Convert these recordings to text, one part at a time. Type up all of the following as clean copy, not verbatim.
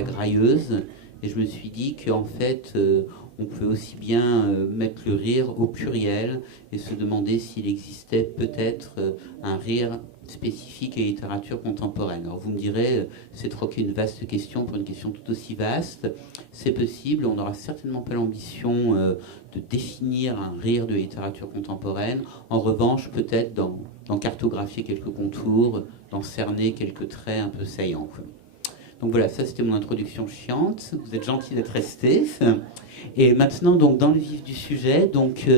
blague railleuse. Et je me suis dit qu'en fait, on peut aussi bien mettre le rire au pluriel et se demander s'il existait peut-être un rire spécifique à la littérature contemporaine. Alors vous me direz, c'est troquer une vaste question pour une question tout aussi vaste. C'est possible, on n'aura certainement pas l'ambition de définir un rire de littérature contemporaine. En revanche, peut-être d'en cartographier quelques contours, d'en cerner quelques traits un peu saillants. Donc voilà, ça c'était mon introduction chiante. Vous êtes gentil d'être resté. Et maintenant, donc, dans le vif du sujet, donc,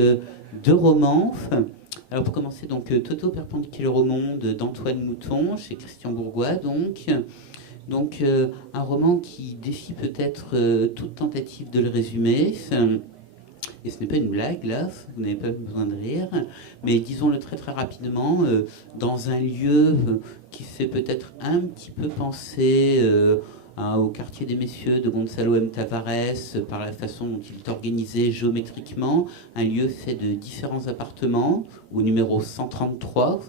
deux romans. Alors pour commencer, donc, Toto perpendiculaire au monde d'Antoine Mouton, chez Christian Bourgois, donc un roman qui défie peut-être toute tentative de le résumer. Et ce n'est pas une blague, là, vous n'avez pas besoin de rire, mais disons-le très très rapidement, dans un lieu qui fait peut-être un petit peu penser au quartier des Messieurs de Gonzalo M. Tavares, par la façon dont il est organisé géométriquement, un lieu fait de différents appartements, au numéro 133,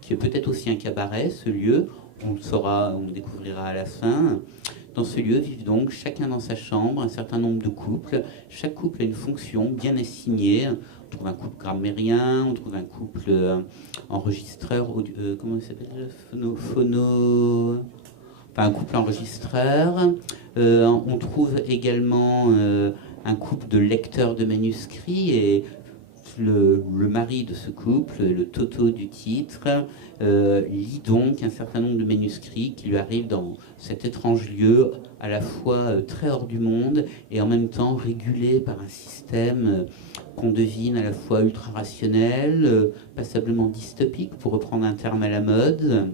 qui est peut-être aussi un cabaret, ce lieu, on le saura, on le découvrira à la fin. Dans ce lieu vivent donc, chacun dans sa chambre, un certain nombre de couples. Chaque couple a une fonction bien assignée. On trouve un couple grammairien, on trouve un couple enregistreur, comment il s'appelle, enfin un couple enregistreur. On trouve également un couple de lecteurs de manuscrits et le mari de ce couple, le Toto du titre, lit donc un certain nombre de manuscrits qui lui arrivent dans cet étrange lieu, à la fois très hors du monde et en même temps régulé par un système qu'on devine à la fois ultra-rationnel, passablement dystopique, pour reprendre un terme à la mode.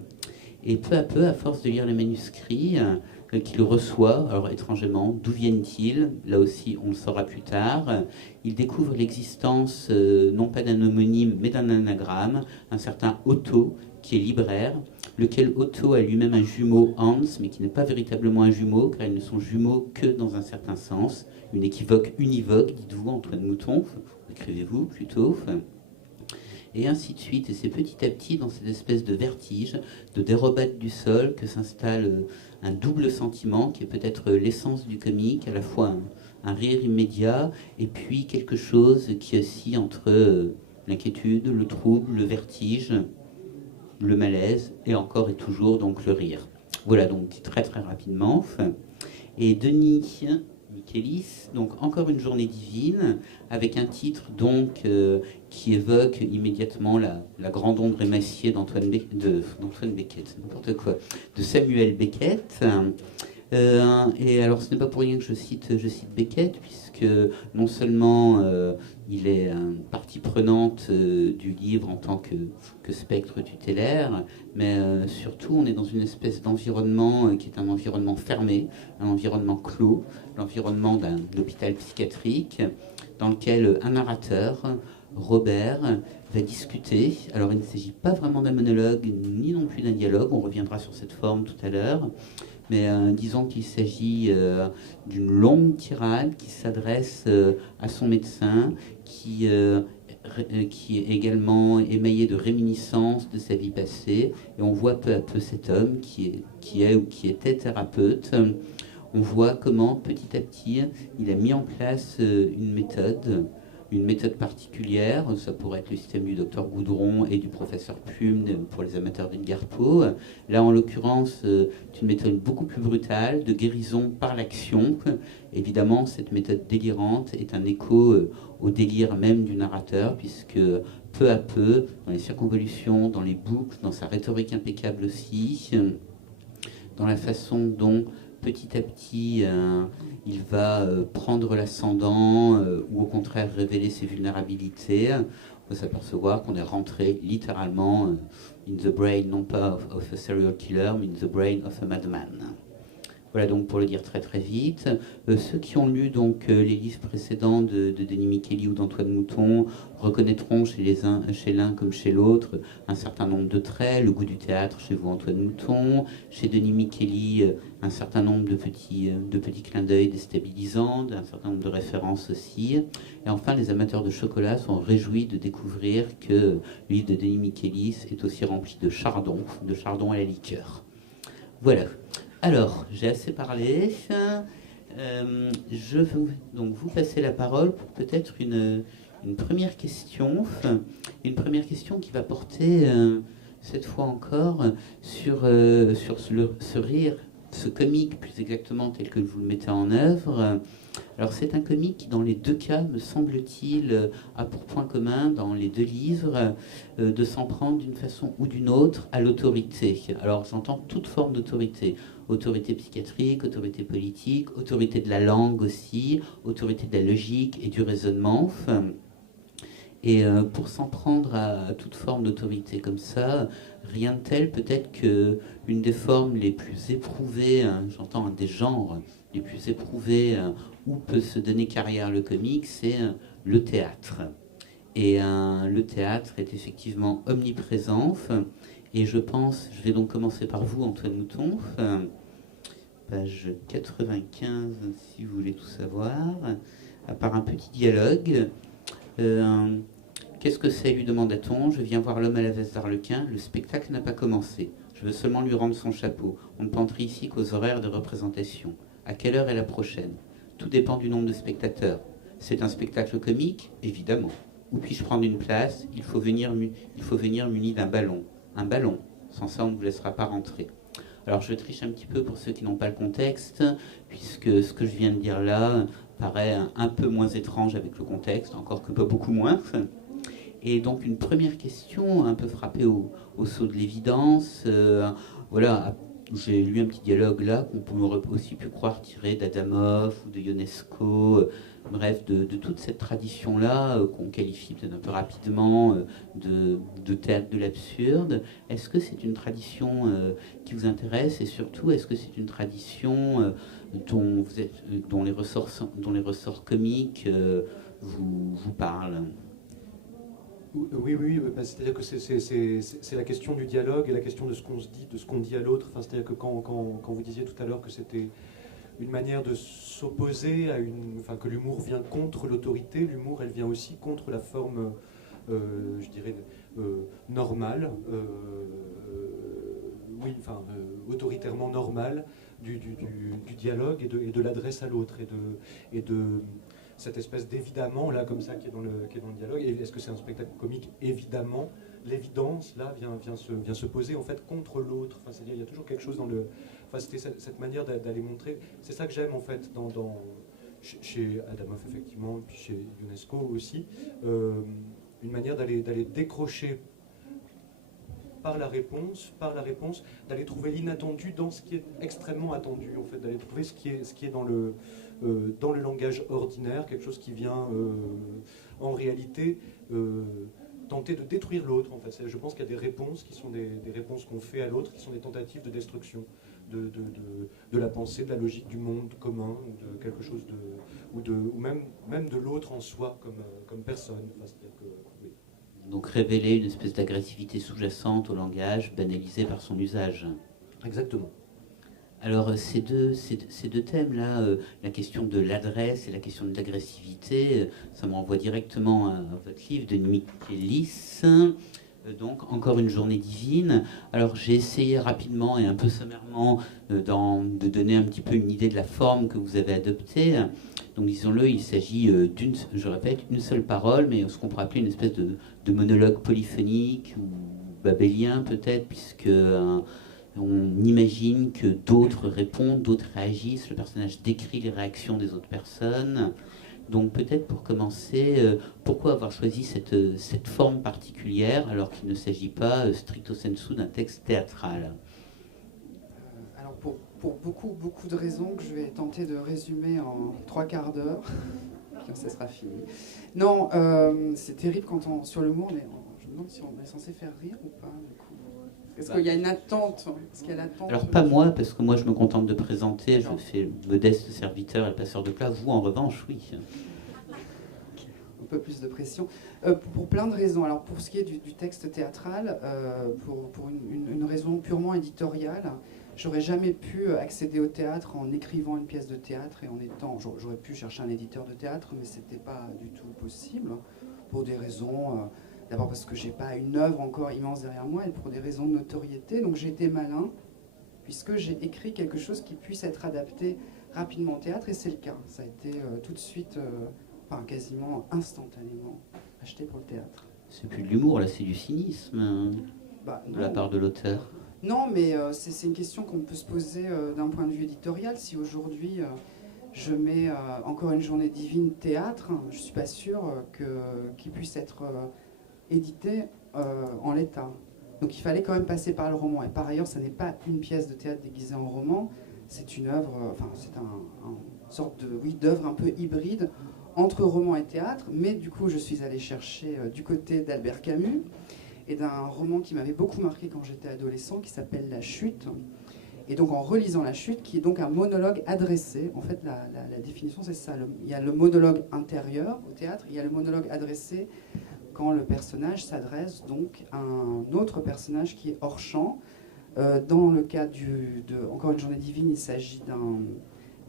Et peu à peu, à force de lire les manuscrits qu'il reçoit, alors étrangement, d'où viennent-ils? Là aussi, on le saura plus tard. Il découvre l'existence, non pas d'un homonyme, mais d'un anagramme, un certain Otto, qui est libraire, lequel Otto a lui-même un jumeau, Hans, mais qui n'est pas véritablement un jumeau, car ils ne sont jumeaux que dans un certain sens. Une équivoque univoque, dites-vous, Antoine Mouton, écrivez-vous plutôt. Et ainsi de suite. Et c'est petit à petit, dans cette espèce de vertige, de dérobade du sol, que s'installe un double sentiment, qui est peut-être l'essence du comique, à la fois un rire immédiat, et puis quelque chose qui oscille entre l'inquiétude, le trouble, le vertige, le malaise, et encore et toujours donc le rire. Voilà, donc très très rapidement. Et Denis Michelis, donc encore une journée divine, avec un titre donc qui évoque immédiatement la grande ombre émaciée d'Antoine Beckett, n'importe quoi, de Samuel Beckett. Et alors ce n'est pas pour rien que je cite Beckett, puisque non seulement il est partie prenante du livre en tant que spectre tutélaire, mais surtout on est dans une espèce d'environnement qui est un environnement fermé, un environnement clos, l'environnement d'un hôpital psychiatrique, dans lequel un narrateur, Robert, va discuter. Alors il ne s'agit pas vraiment d'un monologue, ni non plus d'un dialogue, on reviendra sur cette forme tout à l'heure, mais disons qu'il s'agit d'une longue tirade qui s'adresse à son médecin, qui est également émaillé de réminiscences de sa vie passée, et on voit peu à peu cet homme qui est ou qui était thérapeute. On voit comment petit à petit il a mis en place une méthode particulière. Ça pourrait être le système du docteur Goudron et du professeur Plume pour les amateurs d'Edgar Poe. Là, en l'occurrence, c'est une méthode beaucoup plus brutale, de guérison par l'action. Évidemment, cette méthode délirante est un écho au délire même du narrateur, puisque peu à peu, dans les circonvolutions, dans les boucles, dans sa rhétorique impeccable aussi, dans la façon dont petit à petit, il va prendre l'ascendant ou au contraire révéler ses vulnérabilités. On va s'apercevoir qu'on est rentré littéralement in the brain, non pas of a serial killer, mais in the brain of a madman. Voilà donc pour le dire très très vite. Ceux qui ont lu donc les livres précédents de Denis Micheli ou d'Antoine Mouton reconnaîtront chez l'un comme chez l'autre un certain nombre de traits. Le goût du théâtre chez vous, Antoine Mouton. Chez Denis Micheli, un certain nombre de petits clins d'œil déstabilisants, un certain nombre de références aussi. Et enfin, les amateurs de chocolat sont réjouis de découvrir que le livre de Denis Micheli est aussi rempli de chardon à la liqueur. Voilà. Alors, j'ai assez parlé. Je vais donc vous passer la parole pour peut-être une première question. Une première question qui va porter, cette fois encore, sur ce rire, ce comique plus exactement tel que vous le mettez en œuvre. Alors c'est un comique qui dans les deux cas, me semble-t-il, a pour point commun dans les deux livres de s'en prendre d'une façon ou d'une autre à l'autorité. Alors j'entends toute forme d'autorité. Autorité psychiatrique, autorité politique, autorité de la langue aussi, autorité de la logique et du raisonnement. Et pour s'en prendre à toute forme d'autorité comme ça, rien de tel peut-être qu'une des formes les plus éprouvées, j'entends des genres les plus éprouvés où peut se donner carrière le comique, c'est le théâtre. Et le théâtre est effectivement omniprésent. Et je pense, je vais donc commencer par vous, Antoine Mouton, page 95, si vous voulez tout savoir, à part un petit dialogue. Qu'est-ce que c'est, lui demanda-t-on. Je viens voir l'homme à la veste d'Arlequin. Le spectacle n'a pas commencé. Je veux seulement lui rendre son chapeau. On ne peut entrer ici qu'aux horaires de représentation. À quelle heure est la prochaine? Tout dépend du nombre de spectateurs. C'est un spectacle comique? Évidemment. Où puis-je prendre une place? Il faut venir muni d'un ballon. Un ballon. Sans ça, on ne vous laissera pas rentrer. Alors je triche un petit peu pour ceux qui n'ont pas le contexte, puisque ce que je viens de dire là paraît un peu moins étrange avec le contexte, encore que pas beaucoup moins. Et donc une première question, un peu frappée au saut de l'évidence. Voilà, j'ai lu un petit dialogue là qu'on aurait aussi pu croire tiré d'Adamov ou de Ionesco, bref, de toute cette tradition-là qu'on qualifie peut-être un peu rapidement de théâtre de l'absurde. Est-ce que c'est une tradition qui vous intéresse, et surtout, est-ce que c'est une tradition dont les ressorts comiques vous parlent? Oui, oui, bah, c'est-à-dire que c'est la question du dialogue et la question de ce qu'on se dit, de ce qu'on dit à l'autre. Enfin, c'est-à-dire que quand vous disiez tout à l'heure que c'était une manière de s'opposer à enfin, que l'humour vient contre l'autorité, l'humour, elle vient aussi contre la forme, je dirais, normale, oui, enfin, autoritairement normale du dialogue et de l'adresse à l'autre et de cette espèce d'évidemment là comme ça qui est dans le dialogue. Et est-ce que c'est un spectacle comique? Évidemment, l'évidence là vient se poser en fait contre l'autre. Enfin, c'est-à-dire il y a toujours quelque chose dans le. Enfin, c'était cette manière d'aller montrer. C'est ça que j'aime en fait chez Adamov effectivement, et puis chez Ionesco aussi, une manière d'aller décrocher par la réponse, d'aller trouver l'inattendu dans ce qui est extrêmement attendu, en fait, d'aller trouver ce qui est dans le langage ordinaire, quelque chose qui vient en réalité tenter de détruire l'autre. En fait. Je pense qu'il y a des réponses qui sont des réponses qu'on fait à l'autre, qui sont des tentatives de destruction de la pensée, de la logique du monde commun, ou de quelque chose ou même de l'autre en soi comme personne. Enfin, c'est-à-dire que, oui. Donc révéler une espèce d'agressivité sous-jacente au langage, banalisé par son usage. Exactement. Alors ces deux thèmes-là, la question de l'adresse et la question de l'agressivité, ça me renvoie directement à votre livre de Michelis, donc Encore une journée divine. Alors j'ai essayé rapidement et un peu sommairement de donner un petit peu une idée de la forme que vous avez adoptée. Donc disons-le, il s'agit je répète, une seule parole, mais ce qu'on pourrait appeler une espèce de monologue polyphonique ou babélien peut-être, puisque on imagine que d'autres répondent, d'autres réagissent, le personnage décrit les réactions des autres personnes. Donc peut-être pour commencer, pourquoi avoir choisi cette forme particulière alors qu'il ne s'agit pas stricto sensu d'un texte théâtral? Alors pour beaucoup de raisons que je vais tenter de résumer en 3/4 d'heure, puis ça sera fini. Non, c'est terrible quand sur le mot, je me demande si on est censé faire rire ou pas du coup. Est-ce qu'il y a une attente? Alors pas moi, parce que moi je me contente de présenter, je fais modeste serviteur et le passeur de plat. Vous en revanche, oui. Un peu plus de pression. Pour plein de raisons. Alors pour ce qui est du texte théâtral, pour une raison purement éditoriale, j'aurais jamais pu accéder au théâtre en écrivant une pièce de théâtre et en étant. J'aurais pu chercher un éditeur de théâtre, mais c'était pas du tout possible pour des raisons. D'abord parce que j'ai pas une œuvre encore immense derrière moi et pour des raisons de notoriété. Donc j'ai été malin, puisque j'ai écrit quelque chose qui puisse être adapté rapidement au théâtre, et c'est le cas. Ça a été tout de suite, quasiment instantanément, acheté pour le théâtre. C'est plus de l'humour, là, c'est du cynisme de la part de l'auteur. Non, mais c'est une question qu'on peut se poser d'un point de vue éditorial. Si aujourd'hui je mets encore une journée divine théâtre, je ne suis pas sûre qu'il puisse être édité en l'état. Donc il fallait quand même passer par le roman. Et par ailleurs, ce n'est pas une pièce de théâtre déguisée en roman, c'est une œuvre, c'est une sorte d'œuvre un peu hybride entre roman et théâtre. Mais du coup, je suis allée chercher du côté d'Albert Camus et d'un roman qui m'avait beaucoup marqué quand j'étais adolescent, qui s'appelle La Chute. Et donc en relisant La Chute, qui est donc un monologue adressé, en fait la définition c'est ça, il y a le monologue intérieur au théâtre, il y a le monologue adressé quand le personnage s'adresse donc à un autre personnage qui est hors champ. Dans le cas de Encore une journée divine, il s'agit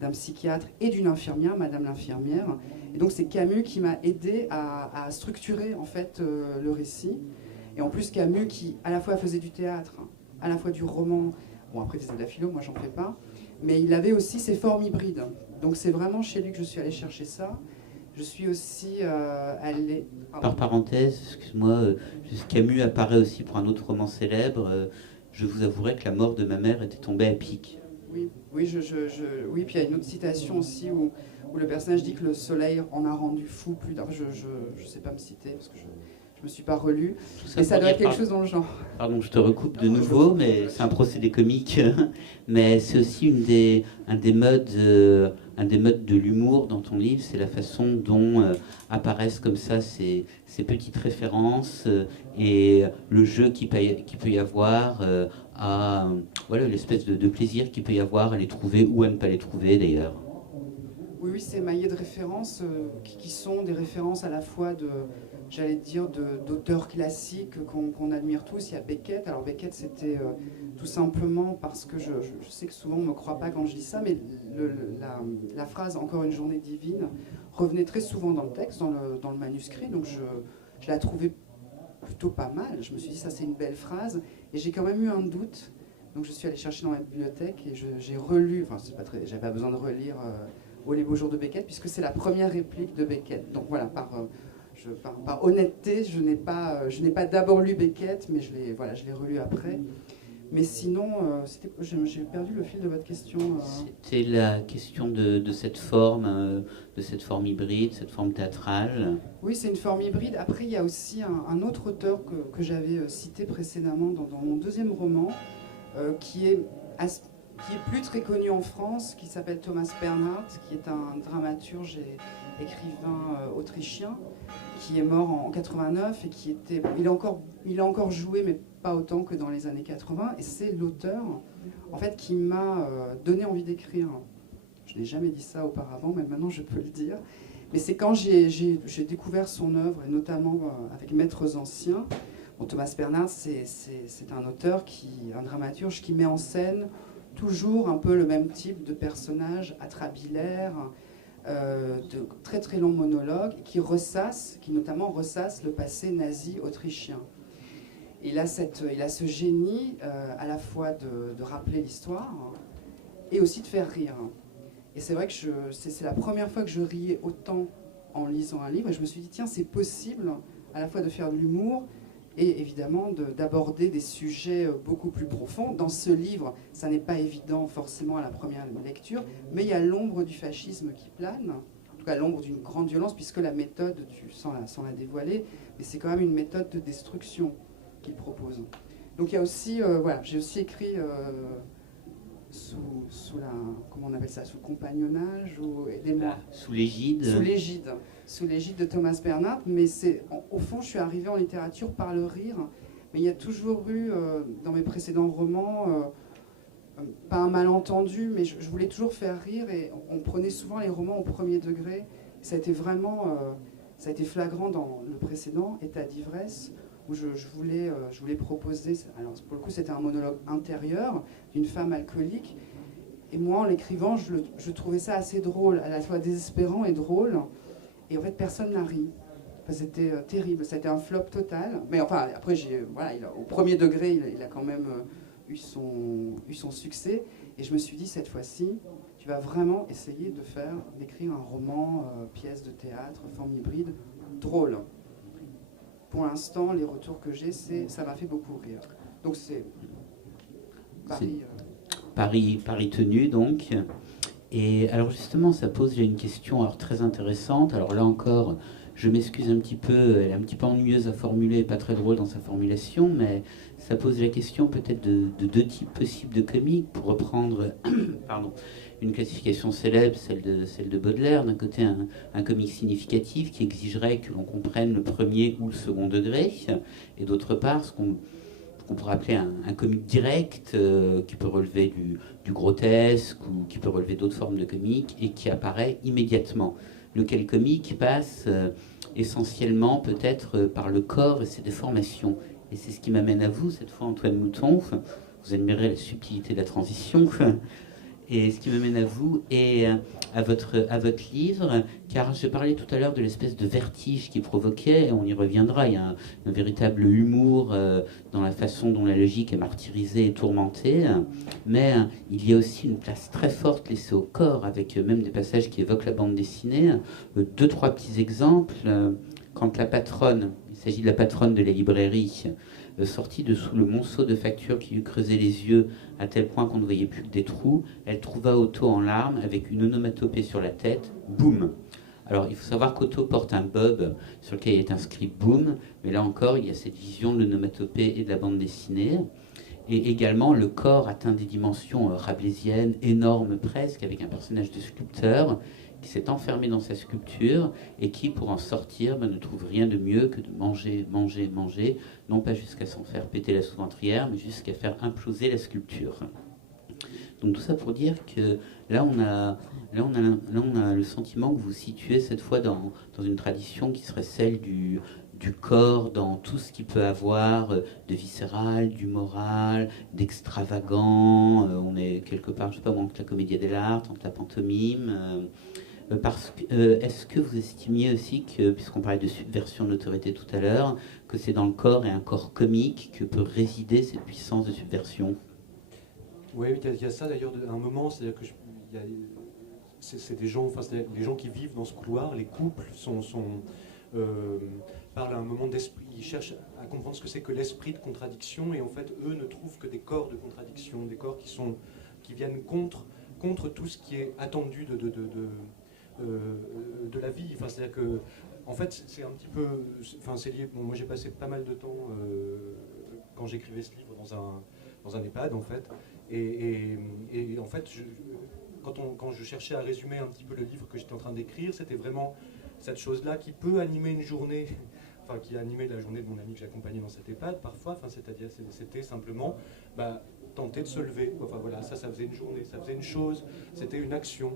d'un psychiatre et d'une infirmière, Madame l'infirmière. Et donc c'est Camus qui m'a aidé à structurer en fait le récit. Et en plus Camus qui à la fois faisait du théâtre, à la fois du roman, bon après il faisait de la philo, moi j'en fais pas, mais il avait aussi ses formes hybrides. Donc c'est vraiment chez lui que je suis allée chercher ça. Je suis aussi allée... Par parenthèse, excuse-moi, Camus apparaît aussi pour un autre roman célèbre. Je vous avouerai que la mort de ma mère était tombée à pic. Oui, oui, oui, puis il y a une autre citation aussi où le personnage dit que le soleil en a rendu fou plus tard. Je ne sais pas me citer parce que je me suis pas relu, mais ça doit être quelque chose dans le genre. Pardon, je te recoupe de nouveau, mais c'est un procédé comique. Mais c'est aussi un des modes de l'humour dans ton livre, c'est la façon dont apparaissent comme ça ces petites références et le jeu qui peut y avoir voilà, l'espèce de plaisir qu'il peut y avoir à les trouver ou à ne pas les trouver d'ailleurs. Oui, c'est émaillé de références qui sont des références à la fois d'auteurs classiques qu'on admire tous. Il y a Beckett. Alors Beckett, c'était tout simplement parce que je sais que souvent on ne me croit pas quand je dis ça, mais la phrase « Encore une journée divine » revenait très souvent dans le texte, dans le manuscrit, donc je la trouvais plutôt pas mal. Je me suis dit ça c'est une belle phrase, et j'ai quand même eu un doute, donc je suis allée chercher dans la bibliothèque et j'ai relu, j'avais pas besoin de relire les beaux jours de Beckett, puisque c'est la première réplique de Beckett. Donc voilà, par honnêteté, je n'ai pas d'abord lu Beckett, mais je l'ai relu après. Mais sinon, j'ai perdu le fil de votre question. C'était la question de cette forme hybride, cette forme théâtrale. Oui, c'est une forme hybride. Après, il y a aussi un autre auteur que j'avais cité précédemment dans mon deuxième roman, qui est plus très connu en France, qui s'appelle Thomas Bernhard, qui est un dramaturge et écrivain autrichien, qui est mort en 89 et il a encore joué, mais pas autant que dans les années 80. Et c'est l'auteur, en fait, qui m'a donné envie d'écrire. Je n'ai jamais dit ça auparavant, mais maintenant je peux le dire. Mais c'est quand j'ai découvert son œuvre, et notamment avec Maîtres anciens. Bon, Thomas Bernhard, c'est un auteur, un dramaturge qui met en scène toujours un peu le même type de personnage atrabilaire, de très très longs monologues, qui notamment ressasse le passé nazi autrichien. Il a ce génie à la fois de rappeler l'histoire et aussi de faire rire. Et c'est vrai que c'est la première fois que je riais autant en lisant un livre, et je me suis dit tiens, c'est possible à la fois de faire de l'humour et évidemment d'aborder des sujets beaucoup plus profonds. Dans ce livre, ça n'est pas évident forcément à la première lecture, mais il y a l'ombre du fascisme qui plane, en tout cas l'ombre d'une grande violence, puisque la méthode, sans la dévoiler, mais c'est quand même une méthode de destruction qu'il propose. Donc il y a aussi, j'ai aussi écrit sous comment on appelle ça, sous le compagnonnage ou aidez-moi. Sous l'égide. Sous l'égide de Thomas Bernhard, mais au fond, je suis arrivée en littérature par le rire, mais il y a toujours eu, dans mes précédents romans, pas un malentendu, mais je voulais toujours faire rire, et on prenait souvent les romans au premier degré. Ça a été vraiment, ça a été flagrant dans le précédent, État d'ivresse, où je voulais proposer, alors pour le coup c'était un monologue intérieur d'une femme alcoolique, et moi en l'écrivant je trouvais ça assez drôle, à la fois désespérant et drôle, et en fait personne n'a ri. Enfin, c'était terrible, c'était un flop total, mais enfin après au premier degré il a quand même eu son succès. Et je me suis dit, cette fois-ci, tu vas vraiment essayer d'écrire un roman, pièce de théâtre, forme hybride, drôle. Pour l'instant, les retours que j'ai, ça m'a fait beaucoup rire. Donc c'est Paris tenu, donc. Et alors justement, ça pose une question alors, très intéressante. Alors là encore, je m'excuse un petit peu, elle est un petit peu ennuyeuse à formuler, pas très drôle dans sa formulation, mais ça pose la question peut-être de deux types possibles de comiques, pour reprendre pardon, une classification célèbre, celle de Baudelaire. D'un côté, un comique significatif qui exigerait que l'on comprenne le premier ou le second degré, et d'autre part, ce qu'on pourrait appeler un comique direct, qui peut relever du grotesque, ou qui peut relever d'autres formes de comique, et qui apparaît immédiatement. Lequel comique passe essentiellement peut-être par le corps et ses déformations. Et c'est ce qui m'amène à vous, cette fois, Antoine Mouton. Vous admirez la subtilité de la transition. Et ce qui m'amène à vous et à votre livre, car je parlais tout à l'heure de l'espèce de vertige qui provoquait, et on y reviendra, il y a un véritable humour dans la façon dont la logique est martyrisée et tourmentée, mais il y a aussi une place très forte laissée au corps, avec même des passages qui évoquent la bande dessinée. Deux, trois petits exemples. Quand la patronne, il s'agit de la patronne de la librairie, sortie de sous le monceau de factures qui lui creusait les yeux à tel point qu'on ne voyait plus que des trous, elle trouva Otto en larmes avec une onomatopée sur la tête, boum. Alors il faut savoir qu'Otto porte un bob sur lequel il est inscrit boum, mais là encore il y a cette vision de l'onomatopée et de la bande dessinée. Et également le corps atteint des dimensions rabelaisiennes, énormes presque, avec un personnage de sculpteur qui s'est enfermé dans sa sculpture et qui, pour en sortir, ne trouve rien de mieux que de manger, manger, manger, non pas jusqu'à s'en faire péter la sous-ventrière, mais jusqu'à faire imploser la sculpture. Donc tout ça pour dire que là on a le sentiment que vous vous situez cette fois dans une tradition qui serait celle du corps, dans tout ce qu'il peut avoir de viscéral, du moral, d'extravagant. On est quelque part, je sais pas, entre la comédie dell'arte, entre la pantomime. Est-ce que vous estimiez aussi que, puisqu'on parlait de subversion de l'autorité tout à l'heure, que c'est dans le corps et un corps comique que peut résider cette puissance de subversion? Oui, il y a ça d'ailleurs à un moment, c'est-à-dire que c'est des gens, enfin, les gens qui vivent dans ce couloir, les couples parlent à un moment d'esprit, ils cherchent à comprendre ce que c'est que l'esprit de contradiction, et en fait, eux ne trouvent que des corps de contradiction, des corps qui viennent contre tout ce qui est attendu de la vie. Enfin, c'est-à-dire que, en fait, c'est un petit peu, enfin, c'est lié. Bon, moi, j'ai passé pas mal de temps quand j'écrivais ce livre dans un EHPAD, en fait, et en fait, quand je cherchais à résumer un petit peu le livre que j'étais en train d'écrire, c'était vraiment cette chose-là qui peut animer une journée, enfin, qui a animé la journée de mon ami que j'accompagnais dans cette EHPAD parfois. Enfin, c'est-à-dire, c'était simplement, tenter de se lever. Enfin voilà, ça faisait une journée, ça faisait une chose, c'était une action.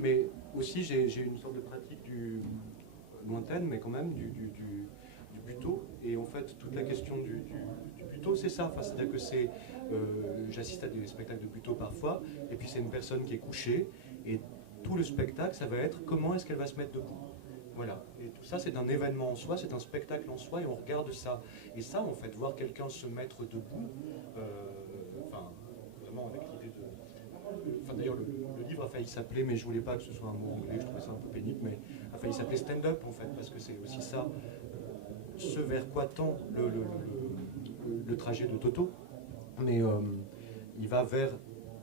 Mais aussi, j'ai une sorte de pratique lointaine, mais quand même du buto. Et en fait, toute la question du buto, c'est ça. Enfin, c'est-à-dire que j'assiste à des spectacles de buto parfois, et puis c'est une personne qui est couchée, et tout le spectacle, ça va être comment est-ce qu'elle va se mettre debout. Voilà, et tout ça c'est un événement en soi, c'est un spectacle en soi, et on regarde ça. Et ça, en fait, voir quelqu'un se mettre debout, vraiment avec l'idée de... Enfin, d'ailleurs, le livre a failli s'appeler, mais je voulais pas que ce soit un mot anglais, je trouvais ça un peu pénible, mais a failli s'appeler stand-up, en fait, parce que c'est aussi ça, ce vers quoi tend le trajet de Toto. Mais il va vers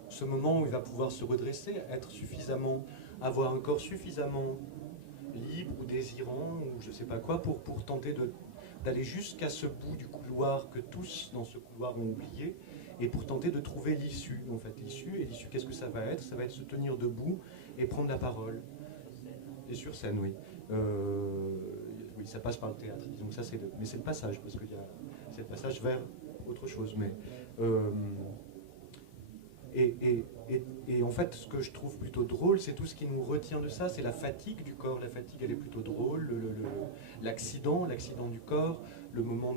ce moment où il va pouvoir se redresser, avoir un corps suffisamment libre ou désirant, ou je sais pas quoi, pour tenter d'aller jusqu'à ce bout du couloir que tous dans ce couloir ont oublié, et pour tenter de trouver l'issue. En fait, l'issue, qu'est-ce que ça va être? Ça va être se tenir debout et prendre la parole. Et sur scène, oui. Oui, ça passe par le théâtre, disons que ça mais c'est le passage, parce qu'il y a c'est le passage vers autre chose. Mais et en fait, ce que je trouve plutôt drôle, c'est tout ce qui nous retient de ça, c'est la fatigue du corps. La fatigue, elle est plutôt drôle, l'accident du corps, le moment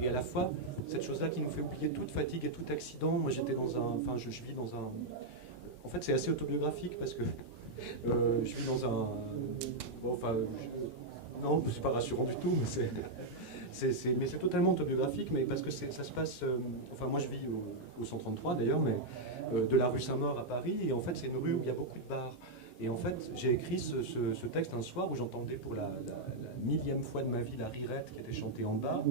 et à la fois, cette chose-là qui nous fait oublier toute fatigue et tout accident. Moi, je vis dans un... En fait, c'est assez autobiographique, parce que je vis dans un... non, c'est pas rassurant du tout, mais Mais c'est totalement autobiographique, mais parce que ça se passe... enfin, moi, je vis au 133, d'ailleurs, mais de la rue Saint-Maur à Paris, et en fait, c'est une rue où il y a beaucoup de bars. Et en fait, j'ai écrit ce texte un soir où j'entendais pour la millième fois de ma vie la rirette qui était chantée en bas,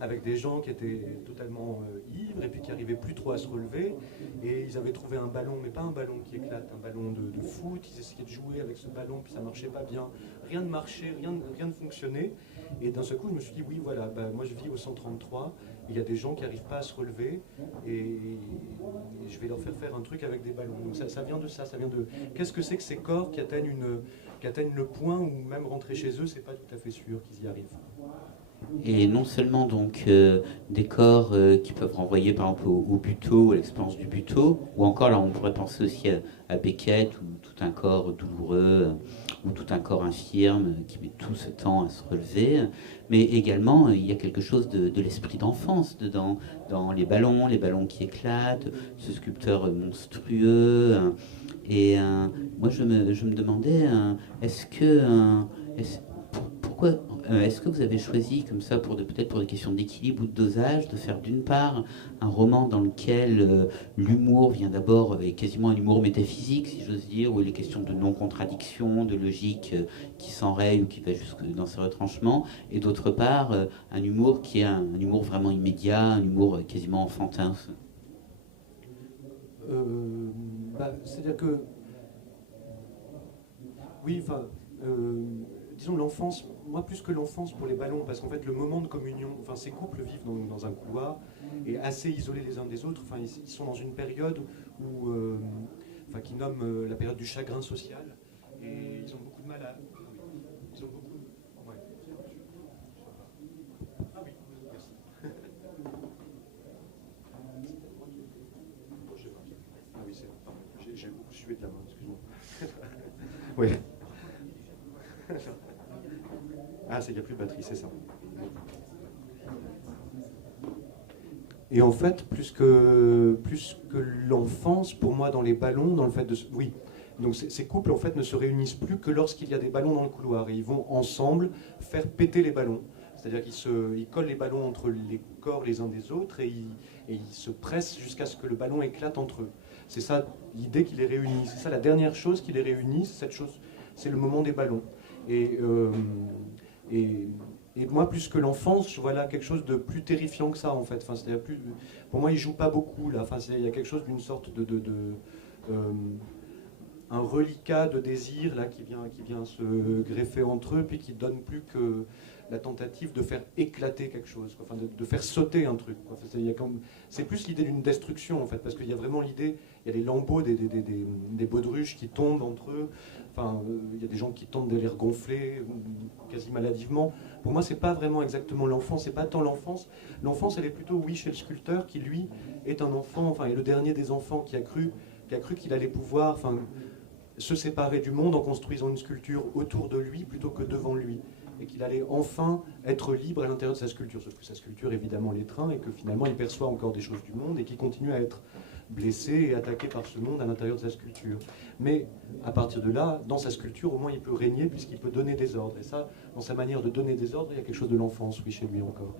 avec des gens qui étaient totalement ivres et puis qui n'arrivaient plus trop à se relever. Et ils avaient trouvé un ballon, mais pas un ballon qui éclate, un ballon de foot. Ils essayaient de jouer avec ce ballon, puis ça ne marchait pas bien. Rien ne marchait, rien ne fonctionnait. Et d'un seul coup, je me suis dit, oui, voilà, moi je vis au 133, il y a des gens qui n'arrivent pas à se relever, et je vais leur faire un truc avec des ballons. Donc ça vient de ça, vient de... Qu'est-ce que c'est que ces corps qui atteignent le point où même rentrer chez eux, c'est pas tout à fait sûr qu'ils y arrivent. Et non seulement donc des corps qui peuvent renvoyer par exemple au buto, à l'expérience du buto, ou encore là on pourrait penser aussi à Beckett, ou tout un corps douloureux, ou tout un corps infirme qui met tout ce temps à se relever, mais également il y a quelque chose de l'esprit d'enfance dedans, dans les ballons qui éclatent, ce sculpteur monstrueux, et moi je me demandais, pourquoi est-ce que vous avez choisi comme ça, peut-être pour des questions d'équilibre ou de dosage, de faire d'une part un roman dans lequel l'humour vient d'abord, et quasiment un humour métaphysique, si j'ose dire, où il est question de non-contradiction, de logique qui s'enraye ou qui va jusque dans ses retranchements, et d'autre part un humour qui est un humour vraiment immédiat, un humour quasiment enfantin. C'est-à-dire que... Oui, enfin... disons l'enfance, moi plus que l'enfance pour les ballons, parce qu'en fait le moment de communion, enfin ces couples vivent dans un couloir et assez isolés les uns des autres, enfin ils sont dans une période où, enfin qui nomme la période du chagrin social, et ils ont beaucoup de mal à... Ils ont beaucoup... Ouais. Ah oui, merci. Ah oui, c'est... J'ai beaucoup sué de la main, excuse-moi. Oui. Ah, il n'y a plus de batterie, c'est ça. Et en fait, plus que l'enfance, pour moi, dans les ballons, dans le fait de... Oui, donc ces couples, en fait, ne se réunissent plus que lorsqu'il y a des ballons dans le couloir. Et ils vont ensemble faire péter les ballons. C'est-à-dire qu'ils collent les ballons entre les corps les uns des autres et ils se pressent jusqu'à ce que le ballon éclate entre eux. C'est ça l'idée qui les réunit. C'est ça la dernière chose qui les réunit, c'est le moment des ballons. Et moi, plus que l'enfance, je vois là quelque chose de plus terrifiant que ça, en fait. Enfin, pour moi, ils ne jouent pas beaucoup, là. Enfin, il y a quelque chose d'une sorte un reliquat de désir, là, qui vient se greffer entre eux, puis qui ne donne plus que la tentative de faire éclater quelque chose, quoi. Enfin, de faire sauter un truc, quoi. C'est plus l'idée d'une destruction, en fait, parce qu'il y a vraiment l'idée, il y a les lambeaux des baudruches qui tombent entre eux. Enfin, il y a des gens qui tentent de les regonfler quasi maladivement. Pour moi, c'est pas vraiment exactement l'enfance, c'est pas tant l'enfance. L'enfance, elle est plutôt, oui, chez le sculpteur, qui lui est un enfant, enfin, est le dernier des enfants qui a cru qu'il allait pouvoir, enfin, se séparer du monde en construisant une sculpture autour de lui plutôt que devant lui, et qu'il allait enfin être libre à l'intérieur de sa sculpture, sauf que sa sculpture évidemment l'étreint, et que finalement il perçoit encore des choses du monde et qu'il continue à être blessé et attaqué par ce monde à l'intérieur de sa sculpture. Mais à partir de là, dans sa sculpture, au moins il peut régner puisqu'il peut donner des ordres. Et ça, dans sa manière de donner des ordres, il y a quelque chose de l'enfance, oui, chez lui encore.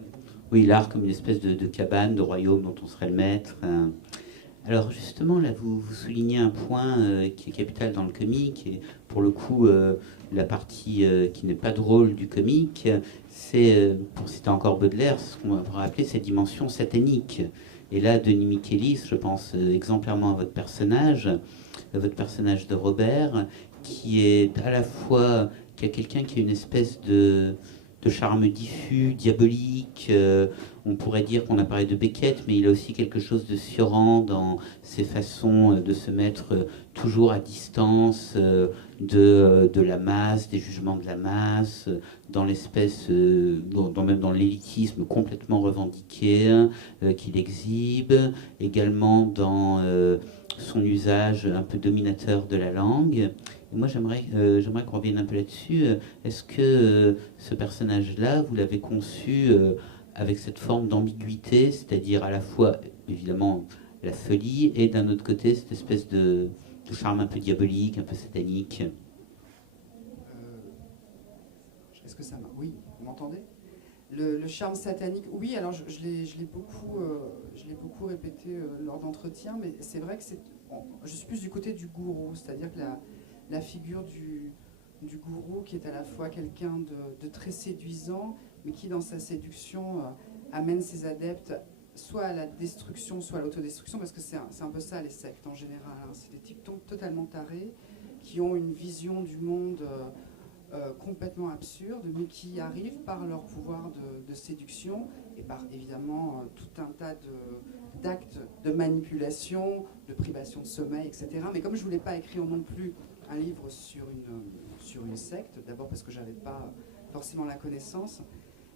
Oui, l'art comme une espèce de cabane, de royaume dont on serait le maître. Alors justement, là, vous soulignez un point qui est capital dans le comique, et pour le coup, la partie qui n'est pas drôle du comique, c'est, pour citer encore Baudelaire, ce qu'on va rappeler ces dimensions sataniques. Et là, Denis Michelis, je pense exemplairement à votre personnage de Robert, qui est à la fois, qui a quelqu'un qui a une espèce de charme diffus, diabolique. On pourrait dire qu'on a parlé de Beckett, mais il a aussi quelque chose de Sioran dans ses façons de se mettre toujours à distance de la masse, des jugements de la masse, dans l'espèce, même dans l'élitisme complètement revendiqué qu'il exhibe, également dans son usage un peu dominateur de la langue. Et moi, j'aimerais qu'on revienne un peu là-dessus. Est-ce que ce personnage-là, vous l'avez conçu avec cette forme d'ambiguïté, c'est-à-dire à la fois, évidemment, la folie, et d'un autre côté, cette espèce de charme un peu diabolique, un peu satanique? Est-ce que ça m'a... Oui, vous m'entendez? Le charme satanique, oui, alors je l'ai beaucoup répété lors d'entretiens, mais c'est vrai que je suis plus du côté du gourou, c'est-à-dire que la figure du gourou qui est à la fois quelqu'un de très séduisant, mais qui dans sa séduction amène ses adeptes soit à la destruction, soit à l'autodestruction, parce que c'est un peu ça les sectes en général, hein. C'est des types totalement tarés, qui ont une vision du monde complètement absurde, mais qui arrivent par leur pouvoir de séduction et par évidemment tout un tas d'actes de manipulation, de privation de sommeil, etc. Mais comme je ne voulais pas écrire non plus un livre sur une secte, d'abord parce que je n'avais pas forcément la connaissance,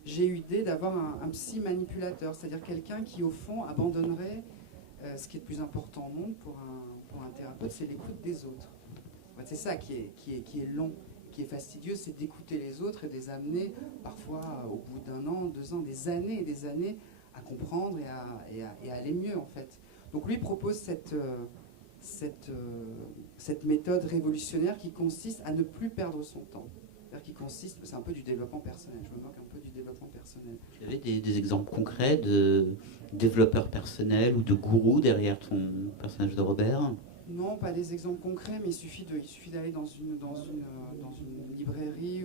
j'ai eu l'idée d'avoir un psy manipulateur, c'est-à-dire quelqu'un qui au fond abandonnerait ce qui est le plus important au monde pour un thérapeute, c'est l'écoute des autres. C'est ça qui est long, qui est fastidieux, c'est d'écouter les autres et de les amener parfois au bout d'un an, 2 ans, des années et des années à comprendre et à aller mieux en fait. Donc lui propose cette méthode révolutionnaire qui consiste à ne plus perdre son temps. C'est un peu du développement personnel, je me moque un peu du développement personnel. Tu avais des exemples concrets de développeurs personnels ou de gourous derrière ton personnage de Robert ? Non, pas des exemples concrets, mais il suffit d'aller dans une librairie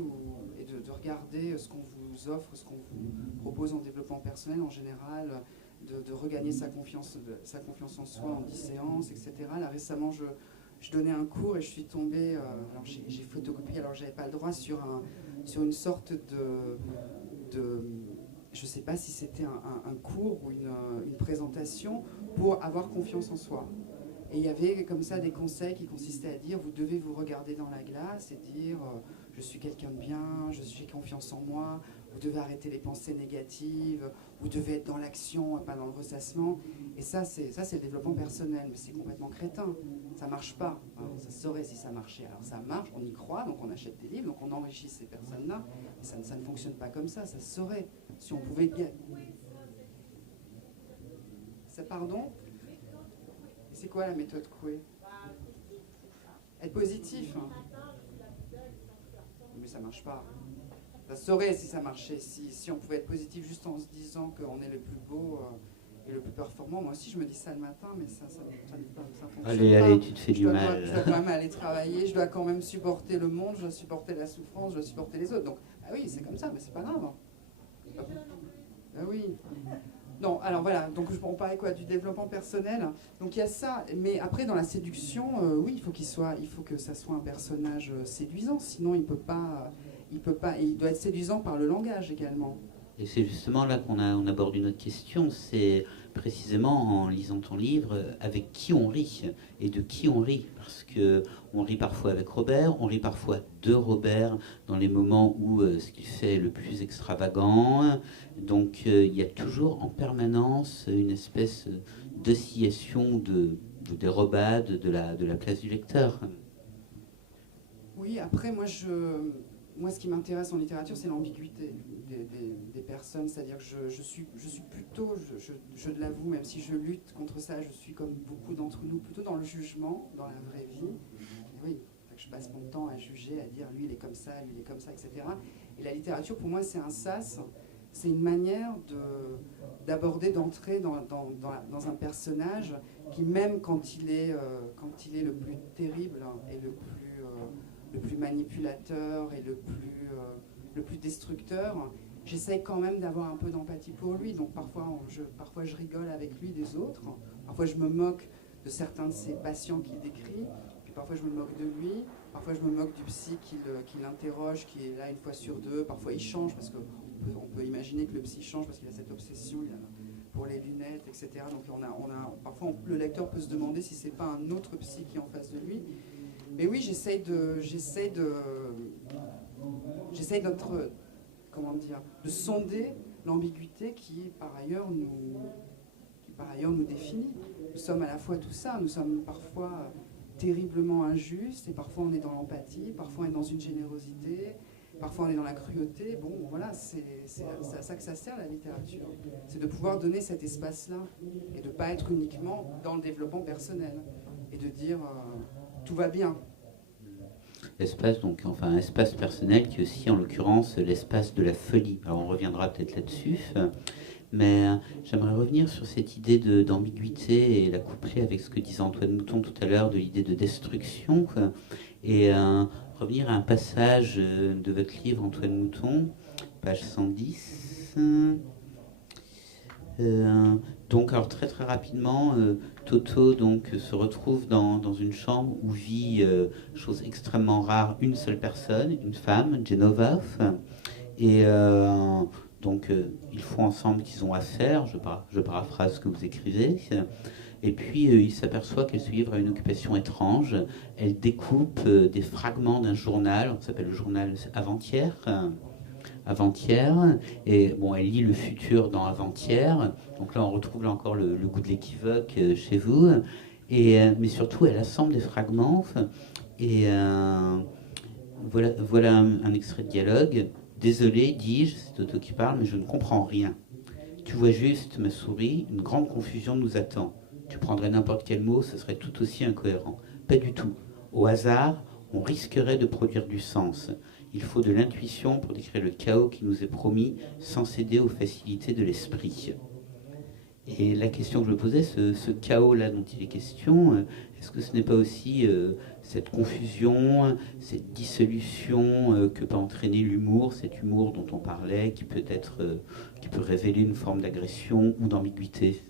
et de regarder ce qu'on vous offre, ce qu'on vous propose en développement personnel en général, de regagner sa confiance en soi en 10 séances, etc. Là récemment, je donnais un cours et je suis tombée, alors j'ai photocopié, alors j'avais pas le droit, sur une sorte de je ne sais pas si c'était un cours ou une présentation pour avoir confiance en soi. Et il y avait comme ça des conseils qui consistaient à dire vous devez vous regarder dans la glace et dire je suis quelqu'un de bien, j'ai confiance en moi, vous devez arrêter les pensées négatives, vous devez être dans l'action, pas dans le ressassement. Et ça c'est le développement personnel, mais c'est complètement crétin. Ça marche pas. Alors, ça saurait si ça marchait. Alors ça marche, on y croit, donc on achète des livres, donc on enrichit ces personnes-là. Mais ça ne fonctionne pas comme ça saurait. Si on pouvait... Ça, pardon ? C'est quoi la méthode Coué ? Être positif. Mais ça marche pas. Ça saurait si ça marchait. Si on pouvait être positif juste en se disant qu'on est le plus beau et le plus performant. Moi aussi, je me dis ça le matin, mais ça fonctionne pas. Allez, tu te fais du mal. Je dois quand même aller travailler, je dois quand même supporter le monde, je dois supporter la souffrance, je dois supporter les autres. Donc, ah oui, c'est comme ça, mais c'est pas grave. Ah oui. Non, alors voilà, donc on parlait quoi du développement personnel. Donc il y a ça, mais après dans la séduction, oui, il faut que ça soit un personnage séduisant, sinon il doit être séduisant par le langage également. Et c'est justement là qu'on aborde une autre question, c'est précisément en lisant ton livre, avec qui on rit et de qui on rit. Parce qu'on rit parfois avec Robert, on rit parfois de Robert dans les moments où ce qu'il fait est le plus extravagant. Donc il y a toujours en permanence une espèce d'oscillation, de dérobade de la place du lecteur. Oui, après moi ce qui m'intéresse en littérature, c'est l'ambiguïté des personnes. C'est-à-dire que je suis plutôt, je l'avoue, même si je lutte contre ça, je suis comme beaucoup d'entre nous, plutôt dans le jugement, dans la vraie vie. Et oui, je passe mon temps à juger, à dire lui il est comme ça, lui il est comme ça, etc. Et la littérature, pour moi, c'est un sas. C'est une manière d'aborder, d'entrer dans un personnage qui, même quand il est le plus terrible et le plus manipulateur et le plus destructeur, j'essaie quand même d'avoir un peu d'empathie pour lui. Donc parfois je rigole avec lui des autres, parfois je me moque de certains de ses patients qu'il décrit, puis parfois je me moque de lui, parfois je me moque du psy qui l'interroge, qui est là une fois sur deux, parfois il change, parce qu'on peut imaginer que le psy change parce qu'il a cette obsession pour les lunettes, etc. Donc parfois le lecteur peut se demander si c'est pas un autre psy qui est en face de lui. Mais oui, j'essaie d'être, de sonder l'ambiguïté qui par ailleurs nous définit. Nous sommes à la fois tout ça, nous sommes parfois terriblement injustes, et parfois on est dans l'empathie, parfois on est dans une générosité, parfois on est dans la cruauté. Bon, voilà, c'est à ça que ça sert la littérature. C'est de pouvoir donner cet espace-là, et de ne pas être uniquement dans le développement personnel, et de dire tout va bien. espace, donc enfin un espace personnel qui est aussi en l'occurrence l'espace de la folie. Alors on reviendra peut-être là-dessus, mais j'aimerais revenir sur cette idée d'ambiguïté et la coupler avec ce que disait Antoine Mouton tout à l'heure de l'idée de destruction, quoi. Et revenir à un passage de votre livre, Antoine Mouton, page 110. Donc, alors très très rapidement, Toto donc se retrouve dans une chambre où vit, chose extrêmement rare, une seule personne, une femme, Genova. Et donc ils font ensemble qu'ils ont affaire, je paraphrase ce que vous écrivez. Et puis il s'aperçoit qu'elle se livre à une occupation étrange. Elle découpe des fragments d'un journal, ça s'appelle le journal Avant-hier. Avant-hier, et bon, elle lit le futur dans Avant-hier, donc là on retrouve là encore le goût de l'équivoque chez vous, et, mais surtout elle assemble des fragments, et voilà un extrait de dialogue. Désolé, dis-je, c'est Toto qui parle, mais je ne comprends rien. Tu vois juste ma souris, une grande confusion nous attend. Tu prendrais n'importe quel mot, ce serait tout aussi incohérent. Pas du tout. Au hasard, on risquerait de produire du sens. Il faut de l'intuition pour décrire le chaos qui nous est promis sans céder aux facilités de l'esprit. Et la question que je me posais, ce chaos-là dont il est question, est-ce que ce n'est pas aussi cette confusion, cette dissolution que peut entraîner l'humour, cet humour dont on parlait, qui peut révéler une forme d'agression ou d'ambiguïté?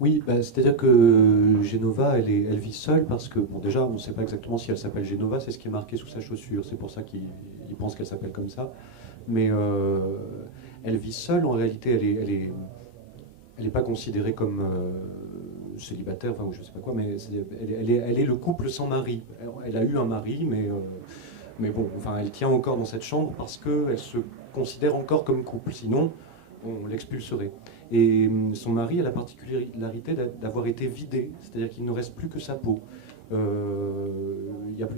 Oui, c'est-à-dire que Genova, elle vit seule parce que, bon, déjà, on ne sait pas exactement si elle s'appelle Genova, c'est ce qui est marqué sous sa chaussure, c'est pour ça qu'il pense qu'elle s'appelle comme ça. Mais elle vit seule, en réalité, elle est pas considérée comme célibataire, enfin, ou je sais pas quoi, mais elle est le couple sans mari. Elle a eu un mari, mais bon, enfin, elle tient encore dans cette chambre parce qu'elle se considère encore comme couple, sinon on l'expulserait. Et son mari a la particularité d'avoir été vidé, c'est-à-dire qu'il ne reste plus que sa peau. Il y a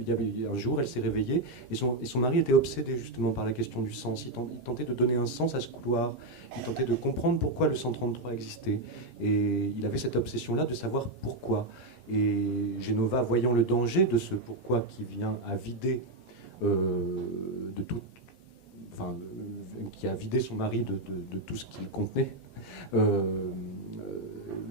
un jour, elle s'est réveillée et son mari était obsédé justement par la question du sens. Il tentait de donner un sens à ce couloir, il tentait de comprendre pourquoi le 133 existait. Et il avait cette obsession-là de savoir pourquoi. Et Genova, voyant le danger de ce pourquoi qui vient à vider de tout, enfin, qui a vidé son mari de tout ce qu'il contenait,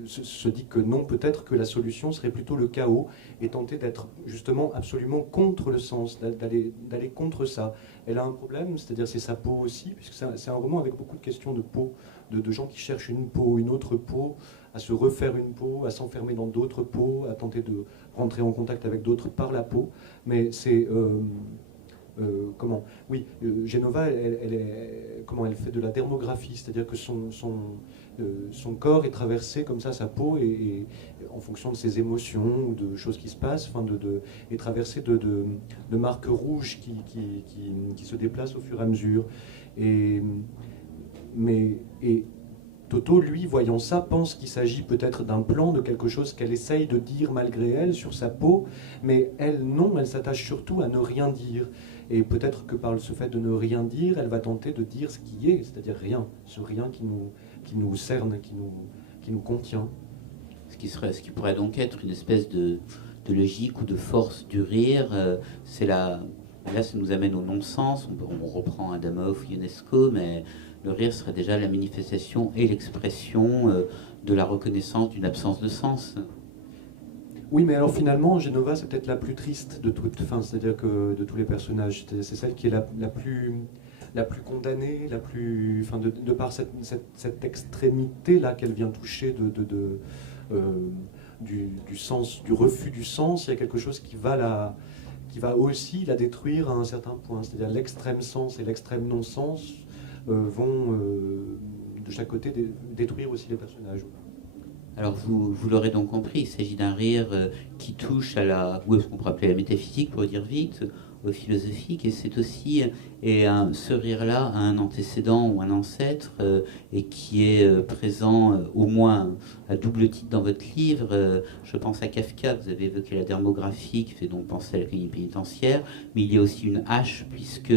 se dit que non, peut-être que la solution serait plutôt le chaos et tenter d'être justement absolument contre le sens, d'aller contre ça. Elle a un problème, c'est-à-dire c'est sa peau aussi, puisque c'est un roman avec beaucoup de questions de peau, de gens qui cherchent une peau, une autre peau, à se refaire une peau, à s'enfermer dans d'autres peaux, à tenter de rentrer en contact avec d'autres par la peau. Mais c'est... Oui, Genova, elle fait de la dermographie, c'est-à-dire que son corps est traversé comme ça, sa peau, et en fonction de ses émotions ou de choses qui se passent, est traversé de marques rouges qui se déplacent au fur et à mesure. Et Toto, lui, voyant ça, pense qu'il s'agit peut-être d'un plan, de quelque chose qu'elle essaye de dire malgré elle sur sa peau, mais elle, non, elle s'attache surtout à ne rien dire. Et peut-être que par ce fait de ne rien dire, elle va tenter de dire ce qui est, c'est-à-dire rien, ce rien qui nous cerne, qui nous contient. Ce qui pourrait donc être une espèce de logique ou de force du rire, là ça nous amène au non-sens, on reprend Adamov, Ionesco, mais le rire serait déjà la manifestation et l'expression de la reconnaissance d'une absence de sens. Oui, mais alors finalement, Genova, c'est peut-être la plus triste de toutes, c'est-à-dire que de tous les personnages, c'est celle qui est la plus condamnée, de par cette extrémité-là qu'elle vient toucher du sens, du refus du sens. Il y a quelque chose qui va aussi la détruire à un certain point, c'est-à-dire l'extrême sens et l'extrême non-sens vont de chaque côté détruire aussi les personnages. Alors vous l'aurez donc compris, il s'agit d'un rire qui touche à ou est-ce qu'on pourrait appeler la métaphysique pour dire vite, au philosophique, et c'est aussi, ce rire-là a un antécédent ou un ancêtre, et qui est présent au moins à double titre dans votre livre. Je pense à Kafka, vous avez évoqué la dermographie qui fait donc penser à la clinique pénitentiaire, mais il y a aussi une hache, puisque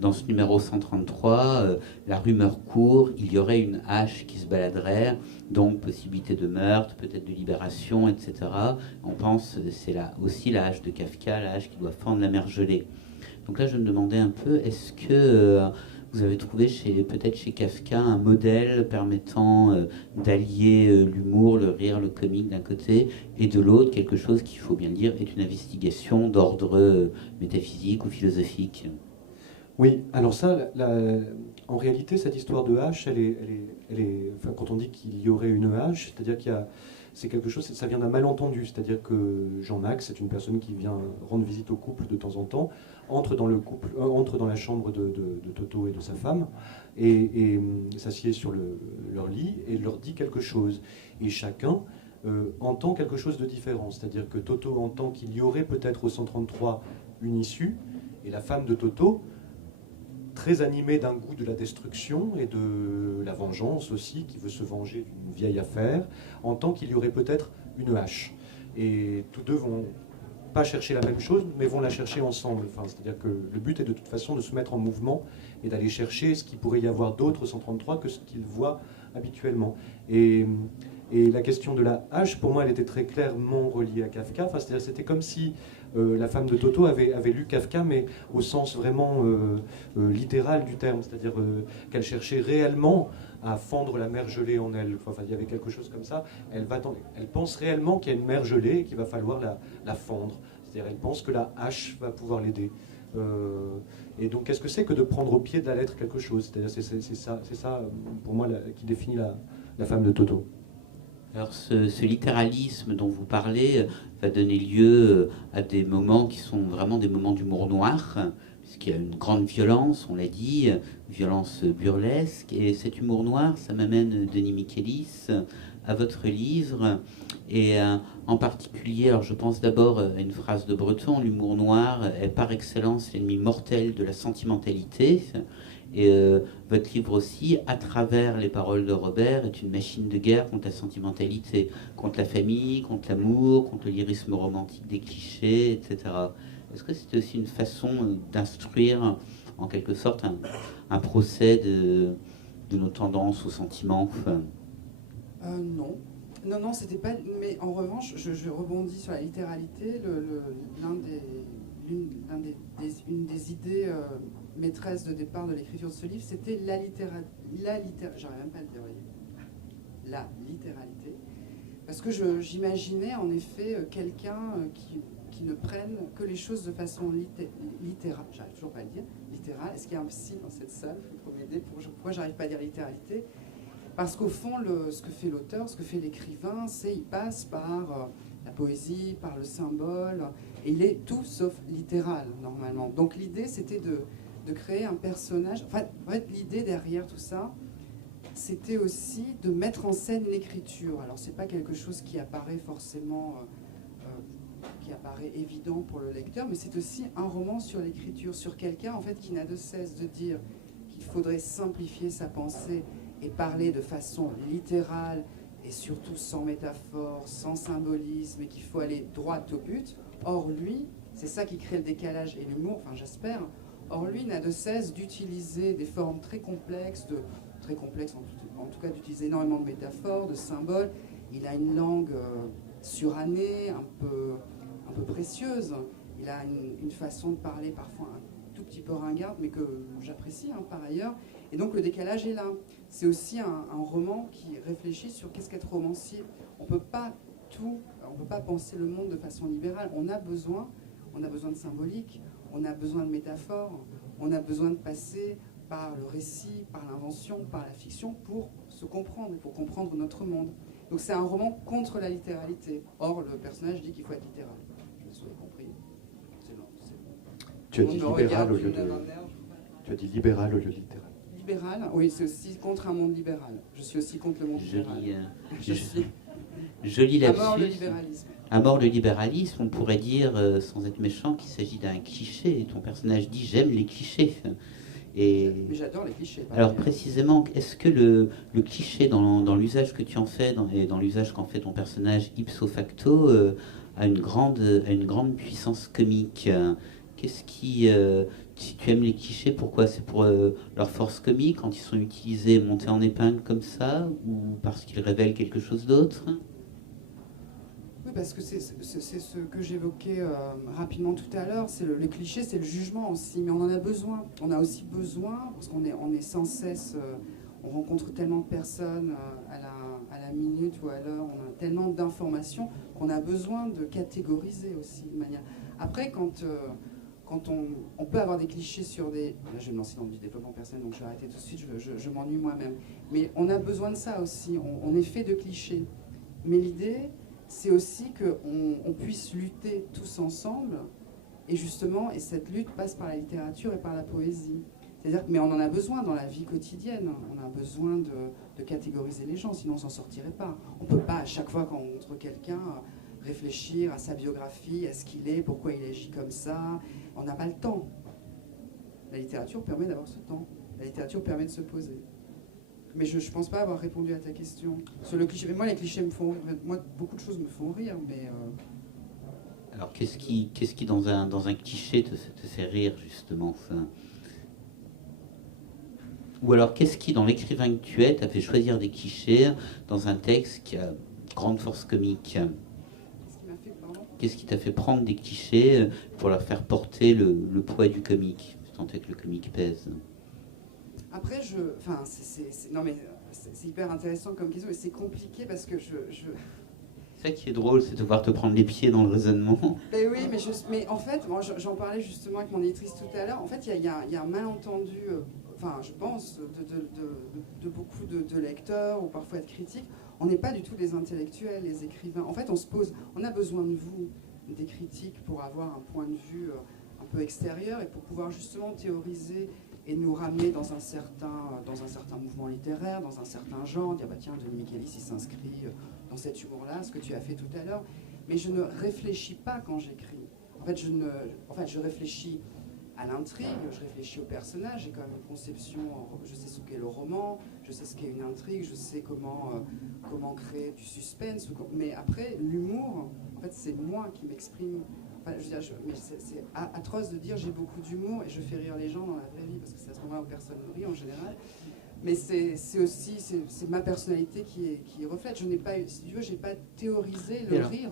dans ce numéro 133, la rumeur court, il y aurait une hache qui se baladerait, donc possibilité de meurtre, peut-être de libération, etc. On pense, c'est aussi la hache de Kafka, la hache qui doit fendre la mer gelée. Donc là, je me demandais un peu, est-ce que vous avez trouvé peut-être chez Kafka un modèle permettant d'allier l'humour, le rire, le comique d'un côté, et de l'autre, quelque chose qu'il faut bien le dire, est une investigation d'ordre métaphysique ou philosophique? Oui, alors ça, en réalité, cette histoire de hache, enfin, quand on dit qu'il y aurait une hache, c'est-à-dire c'est quelque chose, ça vient d'un malentendu, c'est-à-dire que Jean-Max, c'est une personne qui vient rendre visite au couple de temps en temps, entre dans la chambre de Toto et de sa femme, et s'assied sur leur lit et leur dit quelque chose. Et chacun entend quelque chose de différent, c'est-à-dire que Toto entend qu'il y aurait peut-être au 133 une issue, et la femme de Toto, très animée d'un goût de la destruction et de la vengeance aussi, qui veut se venger d'une vieille affaire, entend qu'il y aurait peut-être une hache. Et tous deux vont pas chercher la même chose, mais vont la chercher ensemble. Enfin, c'est-à-dire que le but est de toute façon de se mettre en mouvement et d'aller chercher ce qu'il pourrait y avoir d'autre 133 que ce qu'ils voient habituellement. Et la question de la hache, pour moi, elle était très clairement reliée à Kafka. Enfin, c'est-à-dire c'était comme si la femme de Toto avait lu Kafka, mais au sens vraiment littéral du terme, c'est-à-dire qu'elle cherchait réellement à fendre la mer gelée en elle. Enfin, il y avait quelque chose comme ça. Elle pense réellement qu'il y a une mer gelée et qu'il va falloir la fendre. C'est-à-dire elle pense que la hache va pouvoir l'aider. Et donc, qu'est-ce que c'est que de prendre au pied de la lettre quelque chose? C'est-à-dire c'est ça, pour moi, qui définit la femme de Toto. Alors ce littéralisme dont vous parlez va donner lieu à des moments qui sont vraiment des moments d'humour noir, puisqu'il y a une grande violence, on l'a dit, violence burlesque, et cet humour noir, ça m'amène, Denis Michelis, à votre livre, et en particulier, alors je pense d'abord à une phrase de Breton, l'humour noir est par excellence l'ennemi mortel de la sentimentalité. Et votre livre aussi, à travers les paroles de Robert, est une machine de guerre contre la sentimentalité, contre la famille, contre l'amour, contre le lyrisme romantique des clichés, etc. Est-ce que c'est aussi une façon d'instruire, en quelque sorte, un procès de nos tendances aux sentiments? Non. Non, c'était pas. Mais en revanche, je rebondis sur la littéralité. Une des idées maîtresses de départ de l'écriture de ce livre, c'était j'arrive même pas à le dire, la littéralité. Parce que j'imaginais en effet quelqu'un qui ne prenne que les choses de façon littérale. J'arrive toujours pas à le dire. Littérale. Est-ce qu'il y a un psy dans cette salle? Il faut m'aider. Pourquoi j'arrive pas à dire littéralité? Parce qu'au fond, ce que fait l'auteur, ce que fait l'écrivain, il passe par la poésie, par le symbole, et il est tout sauf littéral, normalement. Donc l'idée, c'était de créer un personnage. Enfin, en fait, l'idée derrière tout ça, c'était aussi de mettre en scène l'écriture. Alors, c'est pas quelque chose qui apparaît forcément, qui apparaît évident pour le lecteur, mais c'est aussi un roman sur l'écriture, sur quelqu'un, en fait, qui n'a de cesse de dire qu'il faudrait simplifier sa pensée et parler de façon littérale et surtout sans métaphore, sans symbolisme, et qu'il faut aller droit au but. Or lui, c'est ça qui crée le décalage et l'humour, enfin j'espère, or lui n'a de cesse d'utiliser des formes très complexes, en tout cas d'utiliser énormément de métaphores, de symboles. Il a une langue surannée, un peu précieuse. Il a une façon de parler parfois un tout petit peu ringarde, mais que j'apprécie par ailleurs. Et donc le décalage est là. C'est aussi un roman qui réfléchit sur qu'est-ce qu'être romancier. On ne peut pas penser le monde de façon libérale. On a besoin de symbolique, on a besoin de métaphores, on a besoin de passer par le récit, par l'invention, par la fiction pour se comprendre et pour comprendre notre monde. Donc c'est un roman contre la littéralité. Or le personnage dit qu'il faut être littéral. Je me suis compris. Tu as dit libéral au lieu de... Tu as dit libéral au lieu de littéral. Libéral, oui, c'est aussi contre un monde libéral. Je suis aussi contre le monde libéral. Joli lapsus. À mort le libéralisme. À mort le libéralisme, on pourrait dire, sans être méchant, qu'il s'agit d'un cliché. Ton personnage dit j'aime les clichés. Mais j'adore les clichés. Alors précisément, est-ce que le cliché dans l'usage que tu en fais et dans l'usage qu'en fait ton personnage ipso facto a une grande puissance comique? Qu'est-ce qui, si tu aimes les clichés, pourquoi? C'est pour leur force comique quand ils sont utilisés, montés en épingle comme ça, ou parce qu'ils révèlent quelque chose d'autre? Oui, parce que c'est ce que j'évoquais rapidement tout à l'heure. Le cliché, c'est le jugement aussi, mais on en a besoin. On a aussi besoin, parce qu'on est sans cesse, on rencontre tellement de personnes à la minute ou à l'heure, on a tellement d'informations qu'on a besoin de catégoriser aussi de manière. Après, quand on peut avoir des clichés sur des... Là, je vais me lancer dans du développement personnel, donc je vais arrêter tout de suite, je m'ennuie moi-même. Mais on a besoin de ça aussi, on est fait de clichés. Mais l'idée, c'est aussi qu'on puisse lutter tous ensemble, et justement, et cette lutte passe par la littérature et par la poésie. C'est-à-dire, mais on en a besoin dans la vie quotidienne, on a besoin de catégoriser les gens, sinon on s'en sortirait pas. On ne peut pas, à chaque fois qu'on rencontre quelqu'un, réfléchir à sa biographie, à ce qu'il est, pourquoi il agit comme ça. On n'a pas le temps. La littérature permet d'avoir ce temps. La littérature permet de se poser. Mais je ne pense pas avoir répondu à ta question. Sur le cliché, mais moi, les clichés me font rire. Moi, beaucoup de choses me font rire, mais... Alors, qu'est-ce qui dans un cliché te fait rire, justement, ça? Ou alors, qu'est-ce qui, dans l'écrivain que tu es, t'a fait choisir des clichés dans un texte qui a grande force comique? Qu'est-ce qui t'a fait prendre des clichés pour leur faire porter le poids du comique, tant que le comique pèse? Après, non mais c'est hyper intéressant comme question, mais c'est compliqué parce que C'est ça qui est drôle, c'est de voir te prendre les pieds dans le raisonnement. Ben oui, mais en fait, moi, j'en parlais justement avec mon éditrice tout à l'heure. En fait, il y a un malentendu, enfin, je pense, de beaucoup de lecteurs ou parfois de critiques. On n'est pas du tout des intellectuels, les écrivains. En fait, on a besoin de vous, des critiques, pour avoir un point de vue un peu extérieur et pour pouvoir justement théoriser et nous ramener dans un certain mouvement littéraire, dans un certain genre, dire bah tiens, Denis Michaelis, il s'inscrit dans cet humour-là, ce que tu as fait tout à l'heure. Mais je ne réfléchis pas quand j'écris. En fait, je réfléchis à l'intrigue, je réfléchis au personnage, j'ai quand même une conception, je sais ce qu'est le roman, je sais ce qu'est une intrigue, je sais comment créer du suspense. Mais après, l'humour, en fait, c'est moi qui m'exprime. Enfin, je veux dire, mais c'est atroce de dire j'ai beaucoup d'humour et je fais rire les gens dans la vraie vie, parce que c'est à ce moment-là où personne ne rit en général. Mais c'est aussi ma personnalité qui reflète. Je n'ai pas, si tu veux, j'ai pas théorisé le rire.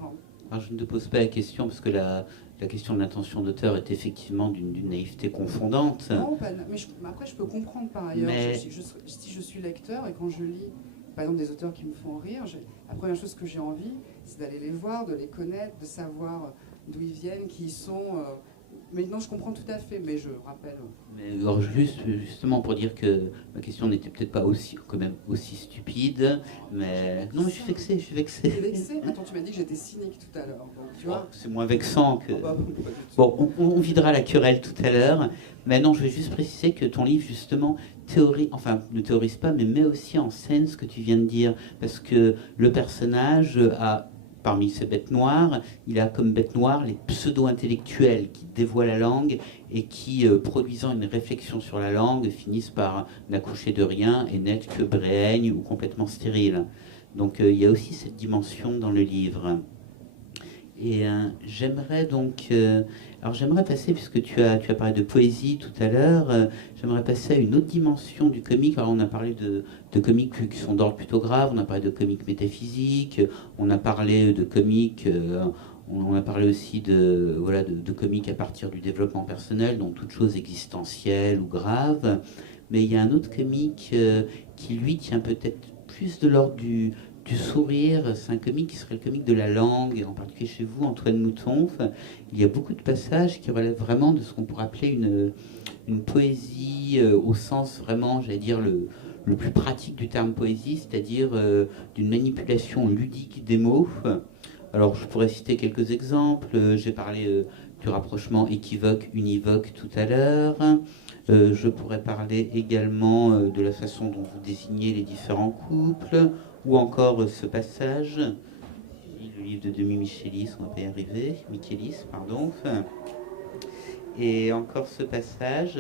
Alors je ne te pose pas la question parce que la question de l'intention d'auteur est effectivement d'une naïveté confondante. Non, mais après je peux comprendre par ailleurs. Mais... Si je suis lecteur et quand je lis, par exemple, des auteurs qui me font rire, la première chose que j'ai envie, c'est d'aller les voir, de les connaître, de savoir d'où ils viennent, qui ils sont. Maintenant, je comprends tout à fait, mais je rappelle. Mais alors justement pour dire que ma question n'était peut-être pas quand même aussi stupide, mais non, mais je suis vexé, Tu es vexé? Attends, tu m'as dit que j'étais cynique tout à l'heure. Tu vois, c'est moins vexant que. Bon, on videra la querelle tout à l'heure. Mais non, je vais juste préciser que ton livre justement ne théorise pas, mais met aussi en scène ce que tu viens de dire, parce que le personnage a parmi ces bêtes noires, il a comme bêtes noires les pseudo-intellectuels qui dévoient la langue et qui, produisant une réflexion sur la langue, finissent par n'accoucher de rien et n'être que bréhègnes ou complètement stériles. Donc il y a aussi cette dimension dans le livre. Et j'aimerais donc... alors j'aimerais passer, puisque tu as parlé de poésie tout à l'heure, j'aimerais passer à une autre dimension du comique. Alors on a parlé de comiques qui sont d'ordre plutôt grave, on a parlé de comiques métaphysiques, on a parlé de comiques... on a parlé aussi de comiques à partir du développement personnel, donc toute chose existentielle ou grave. Mais il y a un autre comique qui, lui, tient peut-être plus de l'ordre du sourire. C'est un comique qui serait le comique de la langue, et en particulier chez vous, Antoine Mouton. Il y a beaucoup de passages qui relèvent vraiment de ce qu'on pourrait appeler une poésie au sens vraiment, j'allais dire, le plus pratique du terme poésie, c'est-à-dire d'une manipulation ludique des mots. Alors, je pourrais citer quelques exemples. J'ai parlé du rapprochement équivoque-univoque tout à l'heure. Je pourrais parler également de la façon dont vous désignez les différents couples, ou encore ce passage, le livre de Demi Michelis, on va pas y arriver, Michelis, pardon. Et encore ce passage,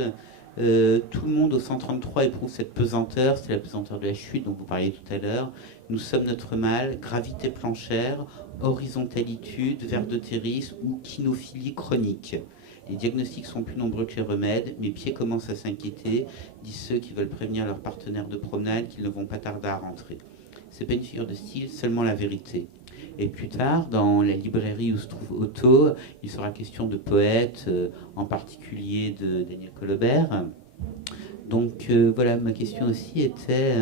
tout le monde au 133 éprouve cette pesanteur, c'est la pesanteur de la chute dont vous parliez tout à l'heure. Nous sommes notre mal, gravité planchaire, horizontalitude, verdotérisme ou kinophilie chronique. Les diagnostics sont plus nombreux que les remèdes, mes pieds commencent à s'inquiéter, disent ceux qui veulent prévenir leurs partenaires de promenade qu'ils ne vont pas tarder à rentrer. C'est pas une figure de style, seulement la vérité. Et plus tard, dans la librairie où se trouve Otto, il sera question de poètes, en particulier de Daniel Colobert. Donc voilà, ma question aussi était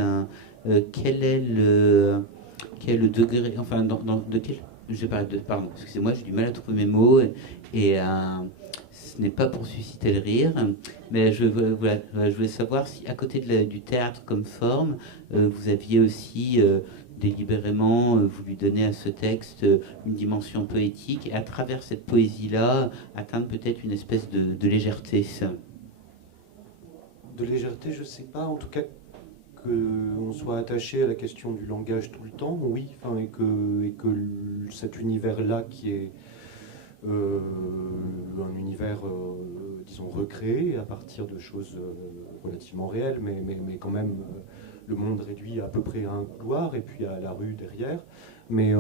quel est le degré, enfin, de quel... Je parle de, pardon, excusez-moi, j'ai du mal à trouver mes mots, et ce n'est pas pour susciter le rire, mais je voulais savoir si, à côté du théâtre comme forme, vous aviez aussi délibérément voulu donner à ce texte une dimension poétique, et à travers cette poésie-là, atteindre peut-être une espèce de légèreté. De légèreté, je ne sais pas, en tout cas qu'on soit attaché à la question du langage tout le temps, oui, enfin, et que cet univers-là qui est un univers, disons, recréé à partir de choses relativement réelles, mais quand même le monde réduit à peu près à un couloir et puis à la rue derrière, mais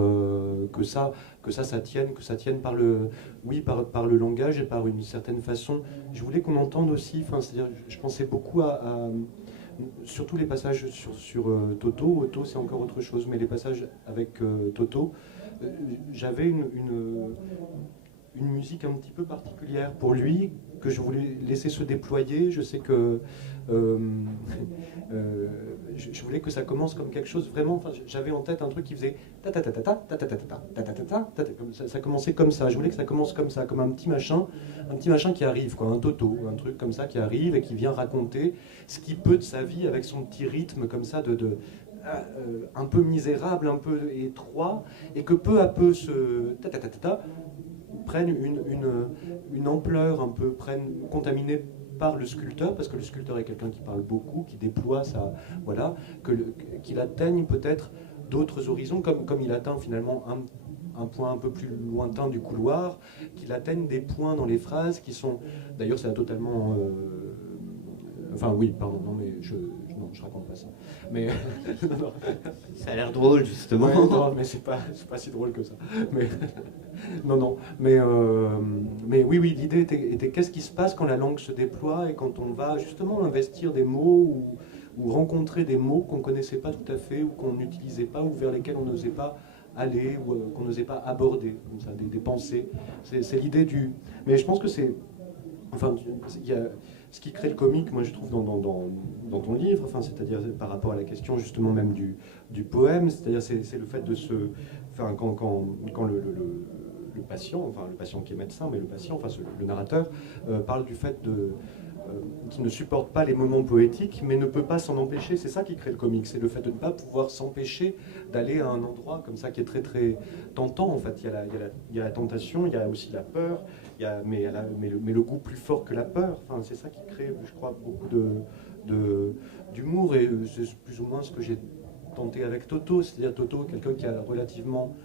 que ça tienne par le, oui, par le langage et par une certaine façon. Je voulais qu'on entende aussi, enfin, c'est-à-dire, je pensais beaucoup à surtout les passages sur Toto. Otto, c'est encore autre chose, mais les passages avec Toto, j'avais une musique un petit peu particulière pour lui, que je voulais laisser se déployer. Je sais que je voulais que ça commence comme quelque chose vraiment. Enfin, j'avais en tête un truc qui faisait ta ta ta ta ta ta ta ta ta ta ta. Ça commençait comme ça. Je voulais que ça commence comme ça, comme un petit machin qui arrive, quoi, un Toto, un truc comme ça qui arrive et qui vient raconter ce qu'il peut de sa vie avec son petit rythme comme ça un peu misérable, un peu étroit, et que peu à peu ce ta ta ta ta prennent une ampleur un peu, contaminée par le sculpteur, parce que le sculpteur est quelqu'un qui parle beaucoup, qui déploie ça, voilà, qu'il atteigne peut-être d'autres horizons, comme il atteint finalement un point un peu plus lointain du couloir, qu'il atteigne des points dans les phrases qui sont, d'ailleurs c'est totalement... enfin oui, pardon, non mais je raconte pas ça. Mais non. Ça a l'air drôle justement. Ouais, non, mais c'est pas si drôle que ça. Mais non. Mais oui, l'idée était qu'est-ce qui se passe quand la langue se déploie et quand on va justement investir des mots ou rencontrer des mots qu'on connaissait pas tout à fait ou qu'on n'utilisait pas ou vers lesquels on n'osait pas aller ou qu'on n'osait pas aborder, comme ça, des pensées. C'est l'idée du. Mais je pense que c'est. Enfin, il y a. Ce qui crée le comique, moi je trouve dans ton livre, enfin, c'est-à-dire par rapport à la question justement même du poème, c'est-à-dire c'est le fait de se, enfin quand le patient, enfin le patient qui est médecin, mais le patient, enfin le narrateur parle du fait qu'il ne supporte pas les moments poétiques, mais ne peut pas s'en empêcher. C'est ça qui crée le comique, c'est le fait de ne pas pouvoir s'empêcher d'aller à un endroit comme ça qui est très très tentant. En fait, il y a la tentation, il y a aussi la peur. Mais le goût plus fort que la peur, enfin, c'est ça qui crée, je crois, beaucoup d'humour, et c'est plus ou moins ce que j'ai tenté avec Toto, c'est-à-dire Toto, quelqu'un qui a relativement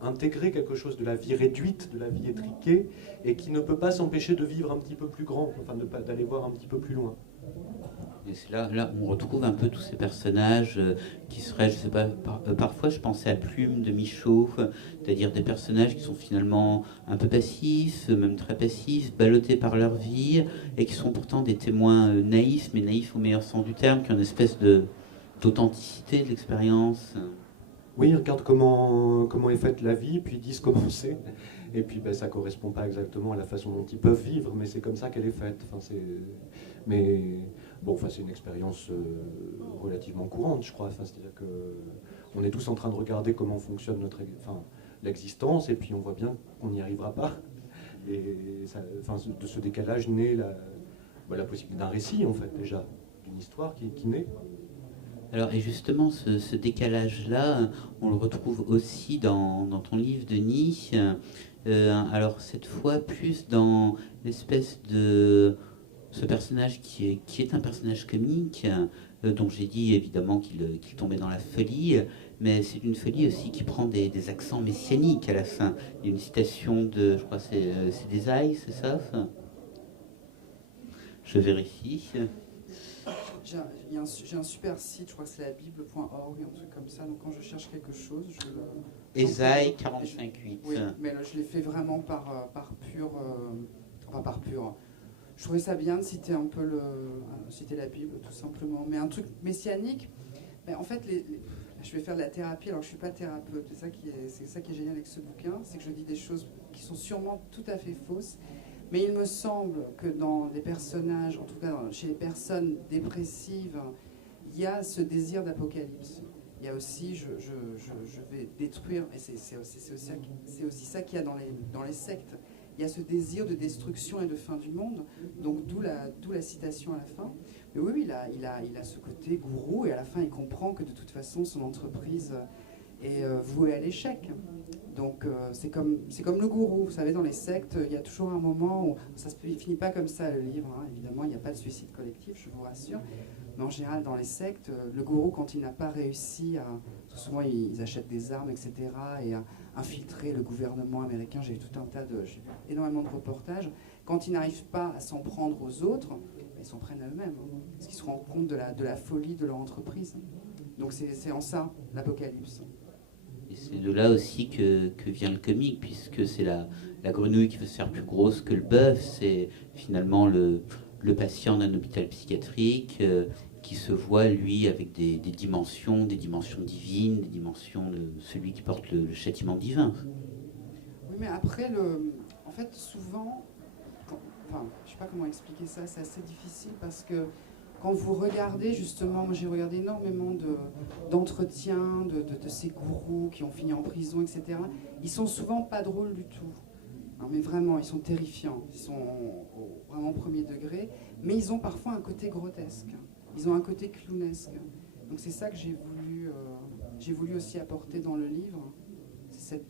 intégré quelque chose de la vie réduite, de la vie étriquée, et qui ne peut pas s'empêcher de vivre un petit peu plus grand, enfin d'aller voir un petit peu plus loin. Et c'est là on retrouve un peu tous ces personnages qui seraient, je sais pas, parfois je pensais à Plume de Michaud, c'est-à-dire des personnages qui sont finalement un peu passifs, même très passifs, ballottés par leur vie, et qui sont pourtant des témoins naïfs, mais naïfs au meilleur sens du terme, qui ont une espèce d'authenticité de l'expérience. Oui, ils regardent comment est faite la vie, puis ils disent comment c'est. Et puis ben, ça correspond pas exactement à la façon dont ils peuvent vivre, mais c'est comme ça qu'elle est faite. Enfin, mais bon, enfin, c'est une expérience relativement courante, je crois. Enfin, c'est-à-dire qu'on est tous en train de regarder comment fonctionne l'existence, et puis on voit bien qu'on n'y arrivera pas. Et ça, enfin, de ce décalage naît la possibilité d'un récit, en fait, déjà, d'une histoire qui naît. Alors, et justement, ce décalage-là, on le retrouve aussi dans ton livre, Denis. Alors, cette fois, plus dans l'espèce de ce personnage qui est un personnage comique, dont j'ai dit évidemment qu'il tombait dans la folie, mais c'est une folie aussi qui prend des accents messianiques à la fin. Il y a une citation de, je crois c'est d'Ésaïe, c'est ça? Je vérifie. J'ai un super site, je crois que c'est la bible.org, un truc comme ça, donc quand je cherche quelque chose, je le... Ésaïe 45.8. Oui, mais là, je l'ai fait vraiment par pur... enfin, par pur... Je trouvais ça bien de citer un peu citer la Bible, tout simplement. Mais un truc messianique, mais en fait, je vais faire de la thérapie, alors que je ne suis pas thérapeute. C'est ça qui est génial avec ce bouquin, c'est que je dis des choses qui sont sûrement tout à fait fausses. Mais il me semble que dans les personnages, en tout cas chez les personnes dépressives, il y a ce désir d'apocalypse. Il y a aussi, je vais détruire, et c'est aussi ça qu'il y a dans les sectes. Il y a ce désir de destruction et de fin du monde, donc d'où la citation à la fin. Mais oui, il a ce côté gourou, et à la fin il comprend que de toute façon son entreprise est vouée à l'échec. Donc c'est comme le gourou, vous savez, dans les sectes, il y a toujours un moment où, ça ne finit pas comme ça le livre, hein, évidemment, il n'y a pas de suicide collectif, je vous rassure, mais en général dans les sectes, le gourou, quand il n'a pas réussi à, souvent ils achètent des armes, etc., et à infiltrer le gouvernement américain, j'ai vu énormément de reportages, quand ils n'arrivent pas à s'en prendre aux autres, ils s'en prennent à eux-mêmes, hein, parce qu'ils se rendent compte de la folie de leur entreprise. Donc c'est en ça, l'apocalypse. Et c'est de là aussi que vient le comique, puisque c'est la grenouille qui veut se faire plus grosse que le bœuf. C'est finalement le patient d'un hôpital psychiatrique qui se voit, lui, avec des dimensions divines, des dimensions de celui qui porte le châtiment divin. Oui, mais après, en fait, souvent, enfin, je ne sais pas comment expliquer ça, c'est assez difficile parce que quand vous regardez, justement, moi j'ai regardé énormément d'entretiens de ces gourous qui ont fini en prison, etc. Ils sont souvent pas drôles du tout. Non, mais vraiment, ils sont terrifiants. Ils sont vraiment premier degré. Mais ils ont parfois un côté grotesque. Ils ont un côté clownesque. Donc c'est ça que j'ai voulu aussi apporter dans le livre. C'est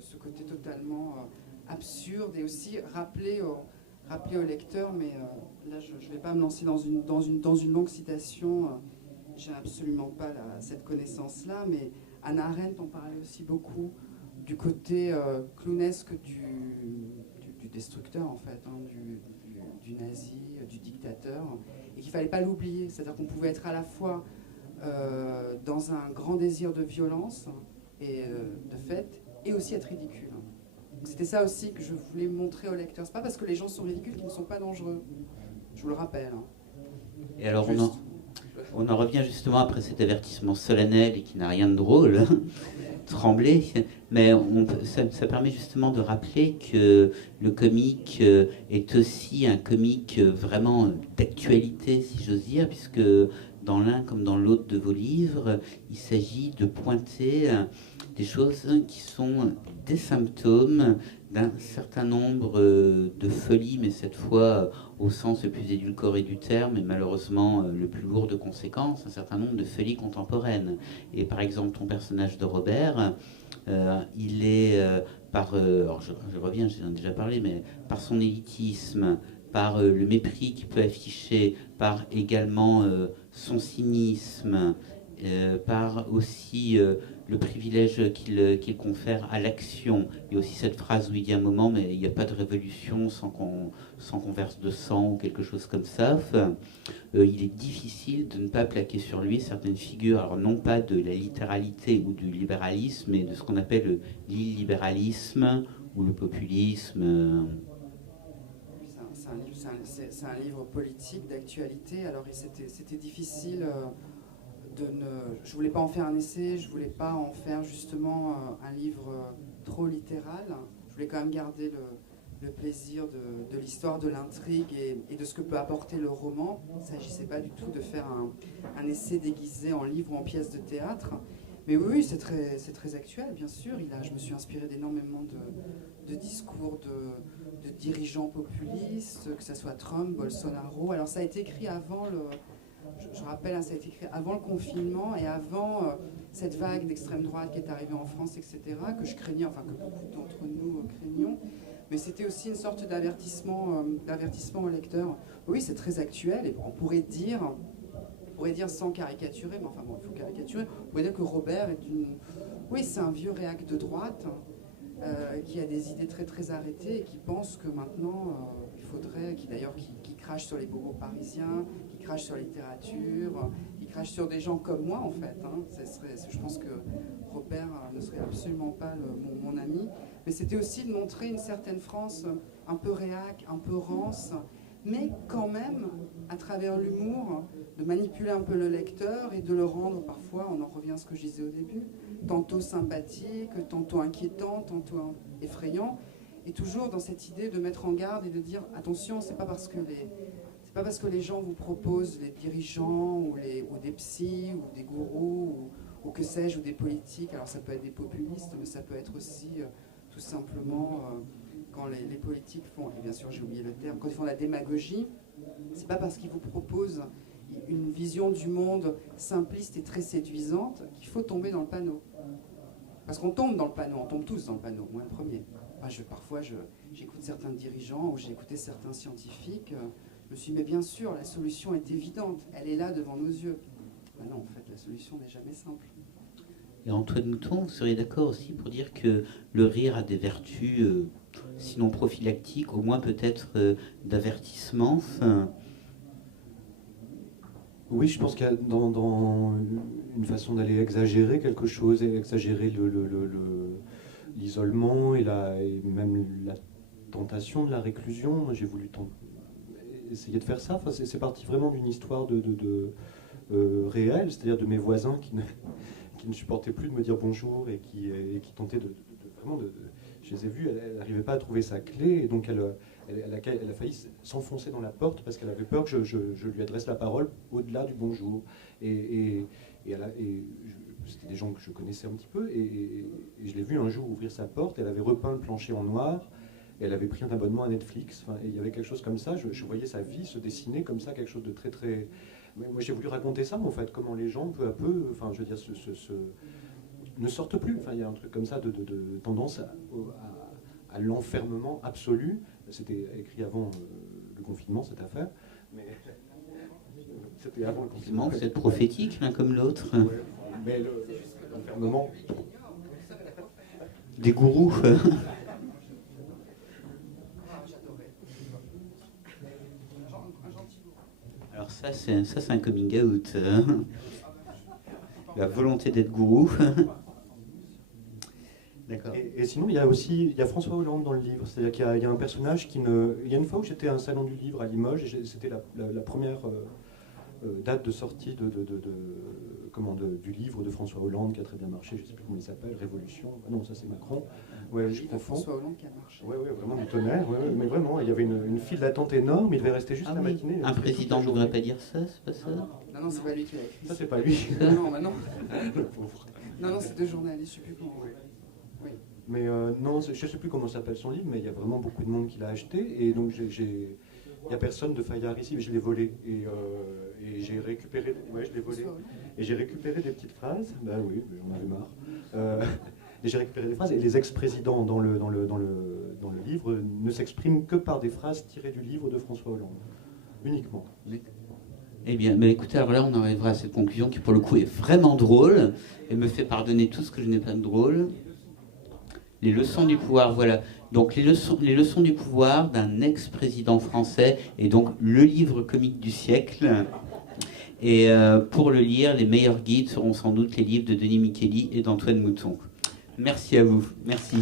ce côté totalement absurde et aussi rappeler au lecteur, mais là je ne vais pas me lancer dans une longue citation, j'ai absolument pas cette connaissance-là, mais Hannah Arendt en parlait aussi beaucoup, du côté clownesque du destructeur en fait, hein, du nazi, du dictateur, et qu'il ne fallait pas l'oublier, c'est-à-dire qu'on pouvait être à la fois dans un grand désir de violence et de fait, et aussi être ridicule. C'était ça aussi que je voulais montrer aux lecteurs. C'est pas parce que les gens sont ridicules qu'ils ne sont pas dangereux. Je vous le rappelle. Hein. Et alors on en revient justement après cet avertissement solennel et qui n'a rien de drôle, trembler, mais ça permet justement de rappeler que le comique est aussi un comique vraiment d'actualité, si j'ose dire, puisque dans l'un comme dans l'autre de vos livres, il s'agit de pointer des choses qui sont des symptômes d'un certain nombre de folies, mais cette fois au sens le plus édulcoré du terme et malheureusement le plus lourd de conséquences, un certain nombre de folies contemporaines. Et par exemple, ton personnage de Robert, il est alors je reviens, j'en ai déjà parlé, mais par son élitisme, par le mépris qu'il peut afficher, par également son cynisme, par aussi le privilège qu'il confère à l'action. Il y a aussi cette phrase où il dit à un moment, mais il n'y a pas de révolution sans qu'on verse de sang ou quelque chose comme ça. Il est difficile de ne pas plaquer sur lui certaines figures, alors non pas de la littéralité ou du libéralisme, mais de ce qu'on appelle l'illibéralisme ou le populisme. C'est un livre politique, d'actualité, alors c'était difficile je voulais pas en faire un essai, je voulais pas en faire justement un livre trop littéral, je voulais quand même garder le plaisir de l'histoire, de l'intrigue et de ce que peut apporter le roman. Il ne s'agissait pas du tout de faire un essai déguisé en livre ou en pièce de théâtre, mais oui, c'est très actuel, bien sûr. Je me suis inspirée d'énormément de discours de dirigeants populistes, que ce soit Trump, Bolsonaro. Alors ça a été écrit avant je rappelle, ça a été écrit avant le confinement et avant cette vague d'extrême droite qui est arrivée en France, etc., que je craignais, enfin que beaucoup d'entre nous craignions. Mais c'était aussi une sorte d'avertissement au lecteur. Oui, c'est très actuel et on pourrait dire On pourrait dire sans caricaturer, mais enfin bon, il faut caricaturer. On pourrait dire que Robert est oui, c'est un vieux réac de droite qui a des idées très très arrêtées et qui pense que maintenant il faudrait, qui crache sur les bobos parisiens, qui crache sur la littérature, qui crache sur des gens comme moi en fait. Hein. Je pense que Robert ne serait absolument pas mon ami. Mais c'était aussi de montrer une certaine France un peu réac, un peu rance, mais quand même, à travers l'humour, de manipuler un peu le lecteur et de le rendre parfois, on en revient à ce que je disais au début, tantôt sympathique, tantôt inquiétant, tantôt effrayant, et toujours dans cette idée de mettre en garde et de dire attention, c'est pas parce que les gens vous proposent, les dirigeants ou des psys ou des gourous ou que sais-je, ou des politiques, alors ça peut être des populistes, mais ça peut être aussi tout simplement quand les politiques font, et bien sûr j'ai oublié le terme, quand ils font la démagogie, c'est pas parce qu'ils vous proposent une vision du monde simpliste et très séduisante qu'il faut tomber dans le panneau. Parce qu'on tombe dans le panneau, on tombe tous dans le panneau, moi le premier. Enfin, parfois j'écoute certains dirigeants ou j'ai écouté certains scientifiques, je me suis dit mais bien sûr la solution est évidente, elle est là devant nos yeux. Ben non, en fait la solution n'est jamais simple. Et Antoine Mouton, vous seriez d'accord aussi pour dire que le rire a des vertus, sinon prophylactiques, au moins peut-être d'avertissement. Oui, je pense qu'il y a dans une façon d'aller exagérer quelque chose, et exagérer l'isolement et même la tentation de la réclusion. Moi, j'ai voulu essayer de faire ça. Enfin, c'est parti vraiment d'une histoire réelle, c'est-à-dire de mes voisins qui ne supportaient plus de me dire bonjour et qui tentaient vraiment de... Je les ai vus, elle n'arrivait pas à trouver sa clé, et donc elle a failli s'enfoncer dans la porte parce qu'elle avait peur que je lui adresse la parole au-delà du bonjour. Et c'était des gens que je connaissais un petit peu, et je l'ai vu un jour ouvrir sa porte, elle avait repeint le plancher en noir, et elle avait pris un abonnement à Netflix. Enfin, et il y avait quelque chose comme ça, je voyais sa vie se dessiner comme ça, quelque chose de très très... Moi j'ai voulu raconter ça, en fait, comment les gens peu à peu, enfin je veux dire, ne sortent plus. Enfin, il y a un truc comme ça de tendance à l'enfermement absolu. C'était écrit avant le confinement, cette affaire. Mais c'était avant le confinement. Vous êtes prophétique l'un comme l'autre. Ouais. Mais l'enfermement... Des gourous. Alors ça c'est un coming out. La volonté d'être gourou. D'accord. Et sinon, il y a François Hollande dans le livre. C'est-à-dire qu'il y a un personnage qui ne... Il y a une fois où j'étais à un salon du livre à Limoges, et c'était la première date de sortie du livre de François Hollande qui a très bien marché. Je ne sais plus comment il s'appelle, Révolution. Ah non, ça c'est Macron. Ouais, je confonds. François Hollande qui a marché. Ouais, vraiment du tonnerre. Ouais, mais vraiment, il y avait une file d'attente énorme. Il devait rester juste la matinée. Un président ne devrait pas dire ça, c'est pas ça? Non, c'est pas lui qui l'a écrit. Ça, c'est pas lui. Non, bah non. Le pauvre. Non, c'est deux journalistes, je sais plus comment. Oui. Mais non, je ne sais plus comment s'appelle son livre, mais il y a vraiment beaucoup de monde qui l'a acheté. Et donc, il n'y a personne de Fayard ici, mais je l'ai volé. Et j'ai récupéré... Ouais, je l'ai volé. Et j'ai récupéré des petites phrases. Bah oui, j'en avais marre. Et j'ai récupéré des phrases. Et les ex-présidents dans le livre ne s'expriment que par des phrases tirées du livre de François Hollande. Uniquement. Eh bien, mais écoutez, alors là, on arrivera à cette conclusion qui, pour le coup, est vraiment drôle et me fait pardonner tout ce que je n'ai pas de drôle. Les leçons du pouvoir, voilà. Donc, les leçons du pouvoir d'un ex-président français, et donc le livre comique du siècle. Et pour le lire, les meilleurs guides seront sans doute les livres de Denis Micheli et d'Antoine Mouton. Merci à vous. Merci.